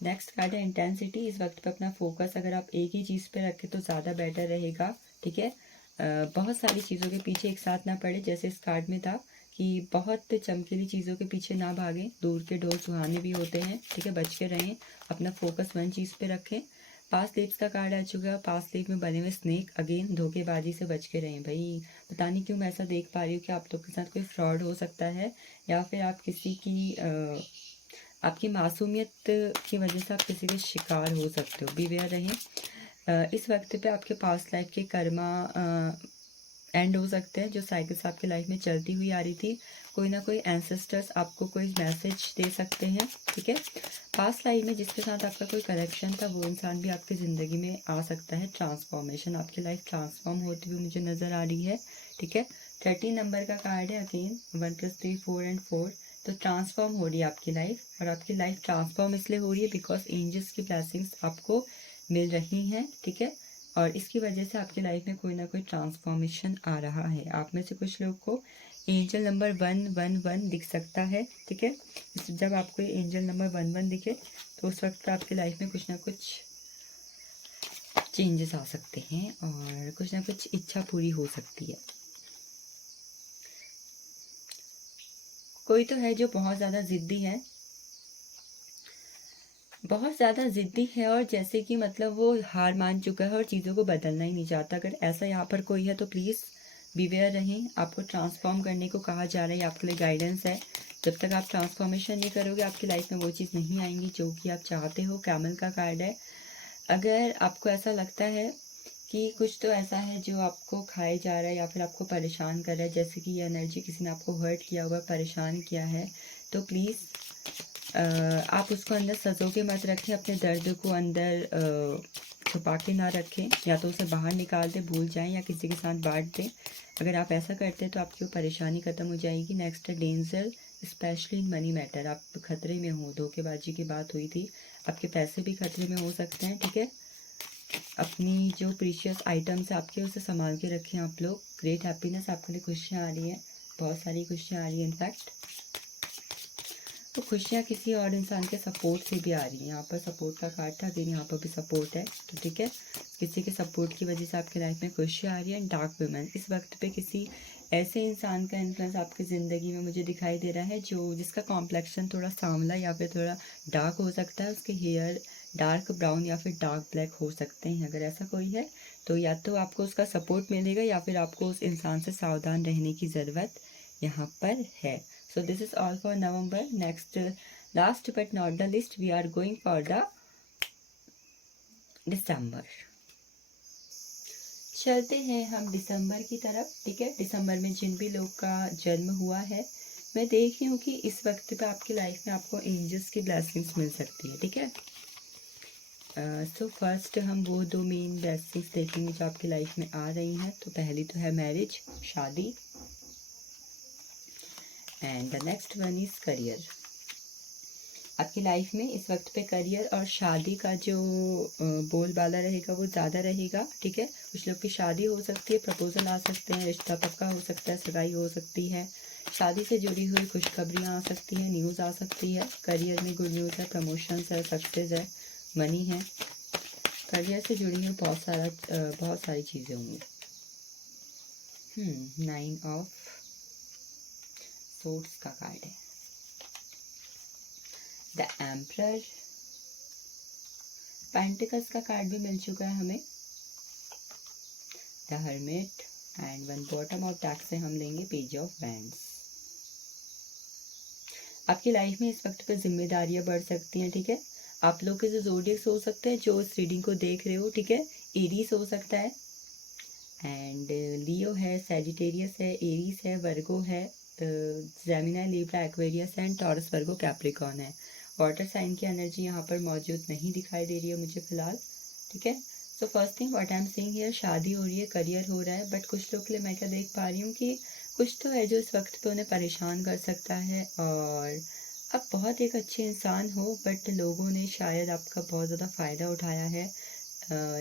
नेक्स्ट कार्ड है इंटेंसिटी। इस वक्त पे अपना फोकस अगर आप एक ही चीज़ पे रखें तो ज़्यादा बेटर रहेगा, ठीक है। बहुत सारी चीज़ों के पीछे एक साथ ना पड़े, जैसे इस कार्ड में था कि बहुत चमकीली चीज़ों के पीछे ना भागें, दूर के ढोल सुहाने भी होते हैं, ठीक है। बच के रहें, अपना फोकस वन चीज़ पे रखें। पास लीव्स का कार्ड आ चुका है, पास लीव में बने हुए स्नेक। अगेन धोखेबाजी से बच के रहें भाई। पता नहीं क्यों मैं ऐसा देख पा रही हूँ कि आप लोग के साथ कोई फ्रॉड हो सकता है या फिर आप किसी की आपकी मासूमियत की वजह से आप किसी के शिकार हो सकते हो। बीवेयर रहें। इस वक्त पे आपके पास्ट लाइफ के कर्मा एंड हो सकते हैं, जो साइकिल्स आपकी लाइफ में चलती हुई आ रही थी। कोई ना कोई एंसेस्टर्स आपको कोई मैसेज दे सकते हैं, ठीक है। पास्ट लाइफ में जिसके साथ आपका कोई कनेक्शन था वो इंसान भी आपकी ज़िंदगी में आ सकता है। ट्रांसफॉर्मेशन, आपकी लाइफ ट्रांसफॉर्म होती हुई मुझे नज़र आ रही है, ठीक है। 13 नंबर का कार्ड है। अगेन 1 + 3 4 एंड 4, तो ट्रांसफॉर्म हो रही है आपकी लाइफ। और आपकी लाइफ ट्रांसफॉर्म इसलिए हो रही है बिकॉज एंजल्स की ब्लेसिंग्स आपको मिल रही हैं, ठीक है। और इसकी वजह से आपकी लाइफ में कोई ना कोई ट्रांसफॉर्मेशन आ रहा है। आप में से कुछ लोग को एंजल नंबर 111 दिख सकता है, ठीक है। जब आपको एंजल नंबर 11 दिखे तो उस वक्त आपकी लाइफ में कुछ ना कुछ चेंजेस आ सकते हैं और कुछ ना कुछ इच्छा पूरी हो सकती है। कोई तो है जो बहुत ज़्यादा ज़िद्दी है, बहुत ज़्यादा ज़िद्दी है और जैसे कि मतलब वो हार मान चुका है और चीज़ों को बदलना ही नहीं चाहता। अगर ऐसा यहाँ पर कोई है तो प्लीज़ बीवेयर रहें। आपको ट्रांसफॉर्म करने को कहा जा रहा है, आपके लिए गाइडेंस है। जब तक आप ट्रांसफॉर्मेशन नहीं करोगे आपकी लाइफ में वो चीज़ नहीं आएंगी जो कि आप चाहते हो। कैमल का कार्ड है। अगर आपको ऐसा लगता है कि कुछ तो ऐसा है जो आपको खाए जा रहा है या फिर आपको परेशान कर रहा है, जैसे कि ये एनर्जी किसी ने आपको हर्ट किया हुआ, परेशान किया है, तो प्लीज़ आप उसको अंदर सजो के मत रखें। अपने दर्द को अंदर छुपा के ना रखें, या तो उसे बाहर निकाल दें, भूल जाएं या किसी के साथ बांट दें। अगर आप ऐसा करते हैं तो आपकी वो परेशानी ख़त्म हो जाएगी। नेक्स्ट है danger, specially in money matter. आप खतरे में हो, धोखेबाजी की बात हुई थी, आपके पैसे भी खतरे में हो सकते हैं, ठीक है। अपनी जो प्रीशियस आइटम्स है आपके, उसे संभाल के रखें आप लोग। ग्रेट हैप्पीनेस, आपके लिए खुशियाँ आ रही हैं, बहुत सारी खुशियाँ आ रही हैं इनफैक्ट। तो खुशियाँ किसी और इंसान के सपोर्ट से भी आ रही हैं। यहाँ पर सपोर्ट का कार्ड था, अगेन यहाँ पर भी सपोर्ट है, तो ठीक है, किसी के सपोर्ट की वजह से आपकी लाइफ में खुशियाँ आ रही है। डार्क वुमेन, इस वक्त पे किसी ऐसे इंसान का इन्फ्लुएंस आपकी ज़िंदगी में मुझे दिखाई दे रहा है जो जिसका कॉम्प्लेक्शन थोड़ा सांवला या फिर थोड़ा डार्क हो सकता है। उसके हेयर डार्क ब्राउन या फिर डार्क ब्लैक हो सकते हैं। अगर ऐसा कोई है तो या तो आपको उसका सपोर्ट मिलेगा या फिर आपको उस इंसान से सावधान रहने की ज़रूरत यहाँ पर है। So this is all for November. Next, last but not the least, we are going for the December. चलते हैं हम दिसंबर की तरफ, ठीक है। दिसंबर में जिन भी लोग का जन्म हुआ है, मैं देख रही हूँ कि इस वक्त पे आपकी लाइफ में आपको एंजल्स की ब्लेसिंग्स मिल सकती है, ठीक है। सो फर्स्ट हम वो दो मेन ब्लेसिंग्स देखेंगे जो आपकी लाइफ में आ रही हैं। तो पहली तो है मैरिज, शादी, and the next one is career. आपकी लाइफ में इस वक्त पे करियर और शादी का जो बोलबाला रहेगा वो ज़्यादा रहेगा, ठीक है। कुछ लोग की शादी हो सकती है, प्रपोजल आ सकते हैं, रिश्ता पक्का हो सकता है, सगाई हो सकती है, शादी से जुड़ी हुई खुशखबरियाँ आ सकती हैं, न्यूज़ आ सकती है। करियर में गुड न्यूज़ है, प्रमोशंस है, सक्सेस है, मनी है। करियर से जुड़ी हुई बहुत सारी चीज़ें होंगी। 9 ऑफ सोर्ड्स का कार्ड है, द एम्परर, पेंटिकल्स का कार्ड भी मिल चुका है हमें, the hermit, and one bottom of deck से हम लेंगे पेज ऑफ वैंड्स। आपकी लाइफ में इस वक्त पे जिम्मेदारियां बढ़ सकती हैं, ठीक है। आप लोग के जो ज़ोडिएक्स हो सकते हैं जो इस रीडिंग को देख रहे हो, ठीक है, एरीज हो सकता है, एंड लियो है, सैजिटेरियस है, एरीज है, वर्गो है, Gemini, Libra, Aquarius and Taurus, Virgo, Capricorn है। वाटर साइन की एनर्जी यहाँ पर मौजूद नहीं दिखाई दे रही है मुझे फिलहाल, ठीक है। So first thing what I am seeing here, शादी हो रही है, करियर हो रहा है, बट कुछ लोग के लिए मैं क्या देख पा रही हूँ कि कुछ तो है जो इस वक्त पे उन्हें परेशान कर सकता है। और आप बहुत एक अच्छे इंसान हो, बट लोगों ने शायद आपका बहुत ज़्यादा फ़ायदा उठाया है।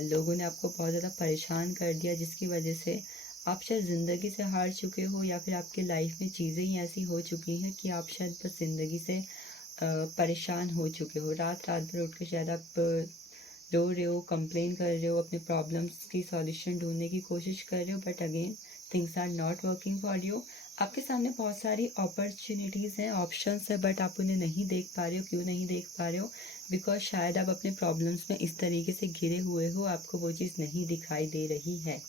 लोगों ने आपको बहुत ज़्यादा परेशान कर दिया, जिसकी वजह से आप शायद ज़िंदगी से हार चुके हो, या फिर आपकी लाइफ में चीज़ें ही ऐसी हो चुकी हैं कि आप शायद बस ज़िंदगी से परेशान हो चुके हो। रात रात भर उठ के शायद आप रो रहे हो, कंप्लेन कर रहे हो, अपने प्रॉब्लम्स की सॉल्यूशन ढूंढने की कोशिश कर रहे हो, but again things are not working for you. आपके सामने बहुत सारी अपॉर्चुनिटीज़ हैं, ऑप्शंस है, बट आप उन्हें नहीं देख पा रहे हो। क्यों नहीं देख पा रहे हो? बिकॉज शायद आप अपने प्रॉब्लम्स में इस तरीके से घिरे हुए हो, आपको वो चीज़ नहीं दिखाई दे रही है।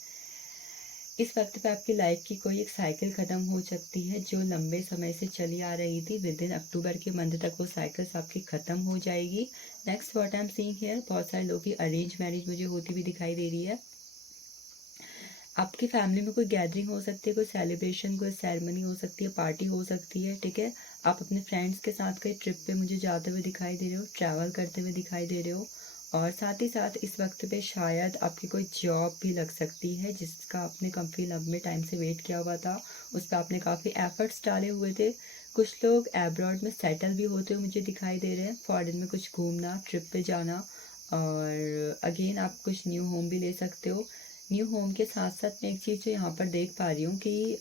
इस वक्त पे आपकी लाइफ की कोई एक साइकिल ख़त्म हो सकती है जो लंबे समय से चली आ रही थी। विद इन अक्टूबर के मंथ तक वो साइकिल्स आपकी ख़त्म हो जाएगी। Next what I am seeing here, बहुत सारे लोगों की अरेंज मैरिज मुझे होती हुई दिखाई दे रही है। आपकी फैमिली में कोई गैदरिंग हो सकती है, कोई सेलिब्रेशन, कोई सेरेमनी हो सकती है, पार्टी हो सकती है, ठीक है। आप अपने फ्रेंड्स के साथ कहीं ट्रिप पे मुझे जाते हुए दिखाई दे रहे हो, ट्रैवल करते हुए दिखाई दे रहे हो। और साथ ही साथ इस वक्त पे शायद आपकी कोई जॉब भी लग सकती है जिसका आपने काफ़ी लंबे टाइम से वेट किया हुआ था, उस पर आपने काफ़ी एफर्ट्स डाले हुए थे। कुछ लोग एब्रॉड में सेटल भी होते हुए मुझे दिखाई दे रहे हैं, फॉरेन में कुछ घूमना, ट्रिप पे जाना। और अगेन आप कुछ न्यू होम भी ले सकते हो। न्यू होम के साथ साथ मैं एक चीज़ जो यहाँ पर देख पा रही हूँ कि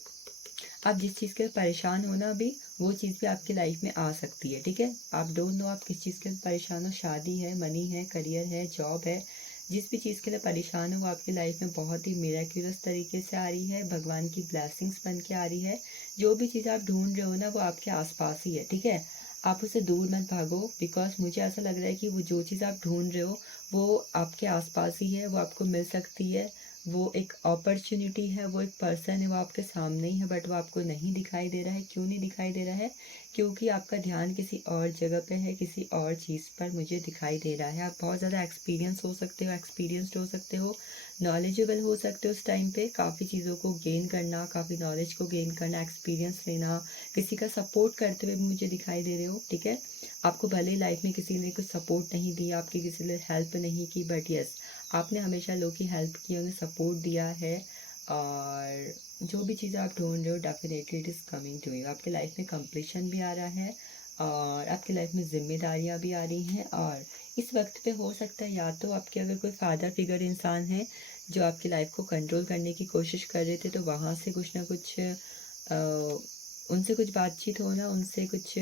आप जिस चीज़ के परेशान हो ना अभी, वो चीज़ भी आपकी लाइफ में आ सकती है, ठीक है। आप डोंट नो आप किस चीज़ के परेशान हो, शादी है, मनी है, करियर है, जॉब है, जिस भी चीज़ के लिए परेशान हो वो आपकी लाइफ में बहुत ही मिराक्युलस तरीके से आ रही है, भगवान की ब्लेसिंग्स बन के आ रही है। जो भी चीज़ आप ढूंढ रहे हो ना वो आपके आसपास ही है, ठीक है। आप उसे दूर मत भागो, बिकॉज मुझे ऐसा लग रहा है कि वो जो चीज़ आप ढूंढ रहे हो वो आपके आसपास ही है, वो आपको मिल सकती है। वो एक अपॉर्चुनिटी है, वो एक पर्सन है, वो आपके सामने ही है, बट वो आपको नहीं दिखाई दे रहा है। क्यों नहीं दिखाई दे रहा है? क्योंकि आपका ध्यान किसी और जगह पे है, किसी और चीज़ पर मुझे दिखाई दे रहा है। आप बहुत ज़्यादा एक्सपीरियंस्ड हो सकते हो, नॉलेजेबल हो सकते हो। उस टाइम पे काफ़ी चीज़ों को गेन करना, काफ़ी नॉलेज को गेन करना, एक्सपीरियंस लेना, किसी का सपोर्ट करते हुए भी मुझे दिखाई दे रहे हो, ठीक है। आपको भले लाइफ में किसी ने कुछ सपोर्ट नहीं दिया, आपकी किसी ने हेल्प नहीं की, बट यस आपने हमेशा लोगों की हेल्प की, उन्हें सपोर्ट दिया है। और जो भी चीज़ें आप ढूंढ रहे हो definitely it is coming to you. आपके लाइफ में कंप्लीशन भी आ रहा है और आपकी लाइफ में जिम्मेदारियां भी आ रही हैं। और इस वक्त पे हो सकता है या तो आपके अगर कोई फादर फिगर इंसान है जो आपकी लाइफ को कंट्रोल करने की कोशिश कर रहे थे, तो वहाँ से कुछ ना कुछ उनसे कुछ बातचीत होना, उनसे कुछ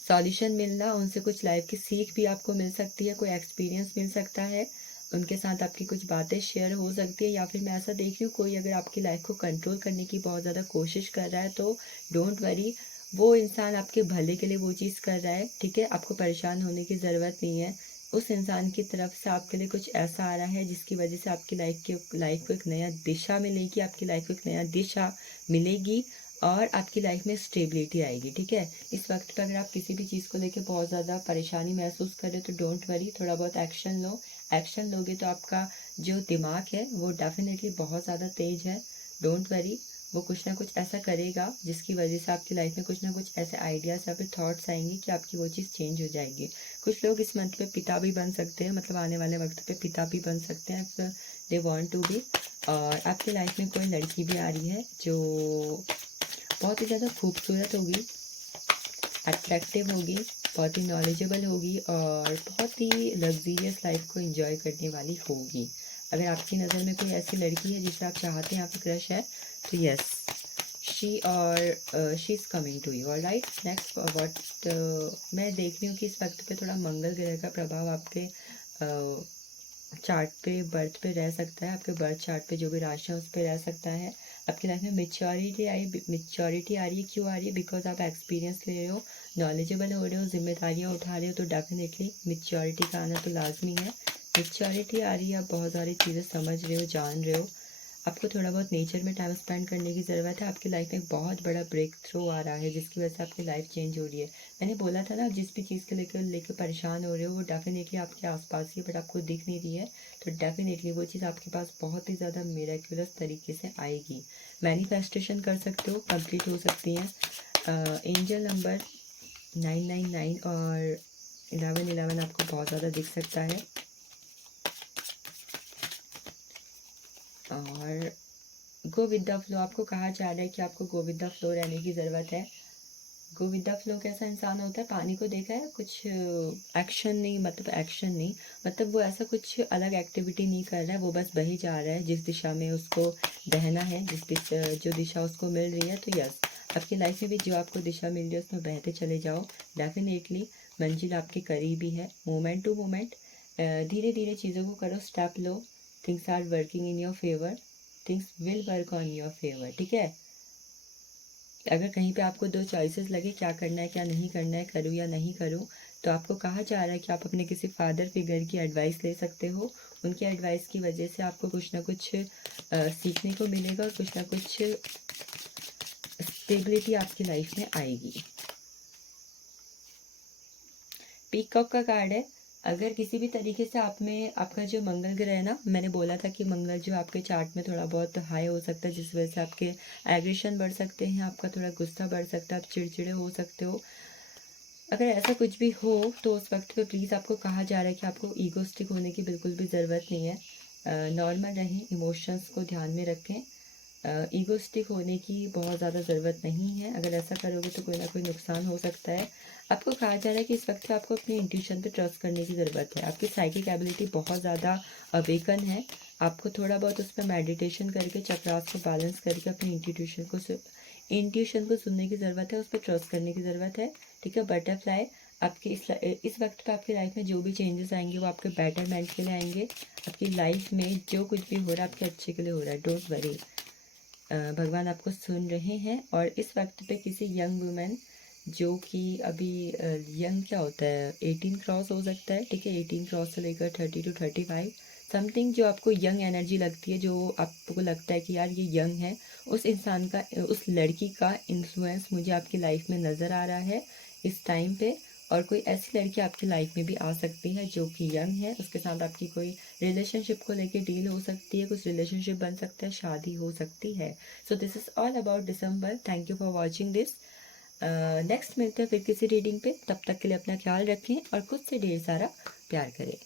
सॉल्यूशन मिलना, उनसे कुछ लाइफ की सीख भी आपको मिल सकती है, कोई एक्सपीरियंस मिल सकता है, उनके साथ आपकी कुछ बातें शेयर हो सकती है। या फिर मैं ऐसा देख रही हूँ कोई अगर आपकी लाइफ को कंट्रोल करने की बहुत ज़्यादा कोशिश कर रहा है, तो डोंट वरी, वो इंसान आपके भले के लिए वो चीज़ कर रहा है, ठीक है। आपको परेशान होने की ज़रूरत नहीं है। उस इंसान की तरफ से आपके लिए कुछ ऐसा आ रहा है जिसकी वजह से आपकी लाइफ को एक नया दिशा मिलेगी, आपकी लाइफ को एक नया दिशा मिलेगी और आपकी लाइफ में स्टेबिलिटी आएगी, ठीक है। इस वक्त पर अगर आप किसी भी चीज़ को लेकर बहुत ज़्यादा परेशानी महसूस कर रहे हो, तो डोंट वरी, थोड़ा बहुत एक्शन लो। एक्शन लोगे तो आपका जो दिमाग है वो डेफिनेटली बहुत ज़्यादा तेज है। डोंट वरी, वो कुछ ना कुछ ऐसा करेगा जिसकी वजह से आपकी लाइफ में कुछ ना कुछ ऐसे आइडियाज़ या फिर थॉट्स आएंगे कि आपकी वो चीज़ चेंज हो जाएगी। कुछ लोग इस मंथ पे पिता भी बन सकते हैं, मतलब आने वाले वक्त पे पिता भी बन सकते हैं if they want to be. और आपकी लाइफ में कोई लड़की भी आ रही है जो बहुत ही ज़्यादा खूबसूरत होगी, अट्रैक्टिव होगी, बहुत ही नॉलेजेबल होगी और बहुत ही लग्जीरियस लाइफ को एंजॉय करने वाली होगी। अगर आपकी नज़र में कोई ऐसी लड़की है जिसे आप चाहते हैं, आपका क्रश है, तो yes, she is coming to you. Alright, next what मैं देख रही हूँ कि इस वक्त पे थोड़ा मंगल ग्रह का प्रभाव आपके चार्ट पे, बर्थ पे रह सकता है। आपके बर्थ चार्ट पे जो भी राशि है उस पर रह सकता है। आपकी लाइफ में मेच्योरिटी आ रही है। क्यों आ रही है? बिकॉज आप एक्सपीरियंस ले रहे हो, नॉलेजेबल हो रहे हो, जिम्मेदारियाँ उठा रहे हो, तो डेफिनेटली मेच्योरिटी का आना तो लाजमी है। मेच्योरिटी आ रही है, आप बहुत सारी चीज़ें समझ रहे हो, जान रहे हो। आपको थोड़ा बहुत नेचर में टाइम स्पेंड करने की ज़रूरत है। आपकी लाइफ में एक बहुत बड़ा ब्रेक थ्रू आ रहा है जिसकी वजह से आपकी लाइफ चेंज हो रही है। मैंने बोला था ना, जिस भी चीज़ को लेकर परेशान हो रहे हो वो डेफिनेटली आपके आसपास ही है, बट आपको दिख नहीं रही है। तो डेफिनेटली वो चीज़ आपके पास बहुत ही ज़्यादा मिरेक्युलस तरीके से आएगी। मैनिफेस्टेशन कर सकते हो, कंप्लीट हो सकती हैं। एंजल नंबर 999 और 1111 आपको बहुत ज़्यादा दिख सकता है। और गो विद द फ्लो, आपको कहा जा रहा है कि आपको गो विद द फ्लो रहने की ज़रूरत है। गो विद द फ्लो कैसा इंसान होता है? पानी को देखा है, कुछ एक्शन नहीं, मतलब एक्शन नहीं, मतलब वो ऐसा कुछ अलग एक्टिविटी नहीं कर रहा है, वो बस बही जा रहा है जिस दिशा में उसको बहना है, जो दिशा उसको मिल रही है। तो यस, आपकी लाइफ में भी जो आपको दिशा मिल रही है उसमें बहते चले जाओ। डेफिनेटली मंजिल आपके करीब ही है। मोमेंट टू मोमेंट धीरे धीरे चीज़ों को करो, स्टेप लो। Things are working in your favour, things will work on your favour, ठीक है। अगर कहीं पे आपको दो चॉइसेस लगे क्या करना है क्या नहीं करना है, करूँ या नहीं करूँ, तो आपको कहा जा रहा है कि आप अपने किसी फादर फिगर की एडवाइस ले सकते हो। उनकी एडवाइस की वजह से आपको कुछ ना कुछ सीखने को मिलेगा और कुछ ना कुछ स्टेबिलिटी आपकी लाइफ में आएगी। पीकॉक का कार्ड है। अगर किसी भी तरीके से आप में आपका जो मंगल ग्रह है ना, मैंने बोला था कि मंगल जो आपके चार्ट में थोड़ा बहुत हाई हो सकता है, जिस वजह से आपके एग्रेशन बढ़ सकते हैं, आपका थोड़ा गुस्सा बढ़ सकता है, आप चिड़चिड़े हो सकते हो। अगर ऐसा कुछ भी हो तो उस वक्त पे प्लीज़ आपको कहा जा रहा है कि आपको ईगोस्टिक होने की बिल्कुल भी ज़रूरत नहीं है। नॉर्मल रहें, इमोशंस को ध्यान में रखें। ईगोस्टिक होने की बहुत ज़्यादा ज़रूरत नहीं है। अगर ऐसा करोगे तो कोई ना कोई नुकसान हो सकता है। आपको कहा जा रहा है कि इस वक्त पे आपको अपनी इंट्यूशन पे ट्रस्ट करने की ज़रूरत है। आपकी साइकिक एबिलिटी बहुत ज़्यादा अवेकन है। आपको थोड़ा बहुत उस पर मेडिटेशन करके, चक्रास को बैलेंस करके अपनी इंट्यूशन को सुनने की ज़रूरत है, उस पर ट्रस्ट करने की ज़रूरत है, ठीक है। बटरफ्लाई, आपके इस वक्त पे आपकी लाइफ में जो भी चेंजेस आएंगे वो आपके बेटरमेंट के लिए आएंगे। आपकी लाइफ में जो कुछ भी हो रहा है आपके अच्छे के लिए हो रहा है, डोंट वरी। भगवान आपको सुन रहे हैं। और इस वक्त पे किसी यंग वुमेन जो कि अभी यंग क्या होता है, 18 क्रॉस हो सकता है, ठीक है, 18 क्रॉस से लेकर 30 to 35 समथिंग, जो आपको यंग एनर्जी लगती है, जो आपको लगता है कि यार ये यंग है, उस इंसान का, उस लड़की का इन्फ्लुएंस मुझे आपकी लाइफ में नज़र आ रहा है इस टाइम पे। और कोई ऐसी लड़की आपकी लाइफ में भी आ सकती है जो कि यंग है, उसके साथ आपकी कोई रिलेशनशिप को लेके डील हो सकती है, कुछ रिलेशनशिप बन सकता है, शादी हो सकती है। So this is all about December. Thank you for watching this. Next मिलते हैं फिर किसी रीडिंग पे। तब तक के लिए अपना ख्याल रखें और खुद से ढेर सारा प्यार करें।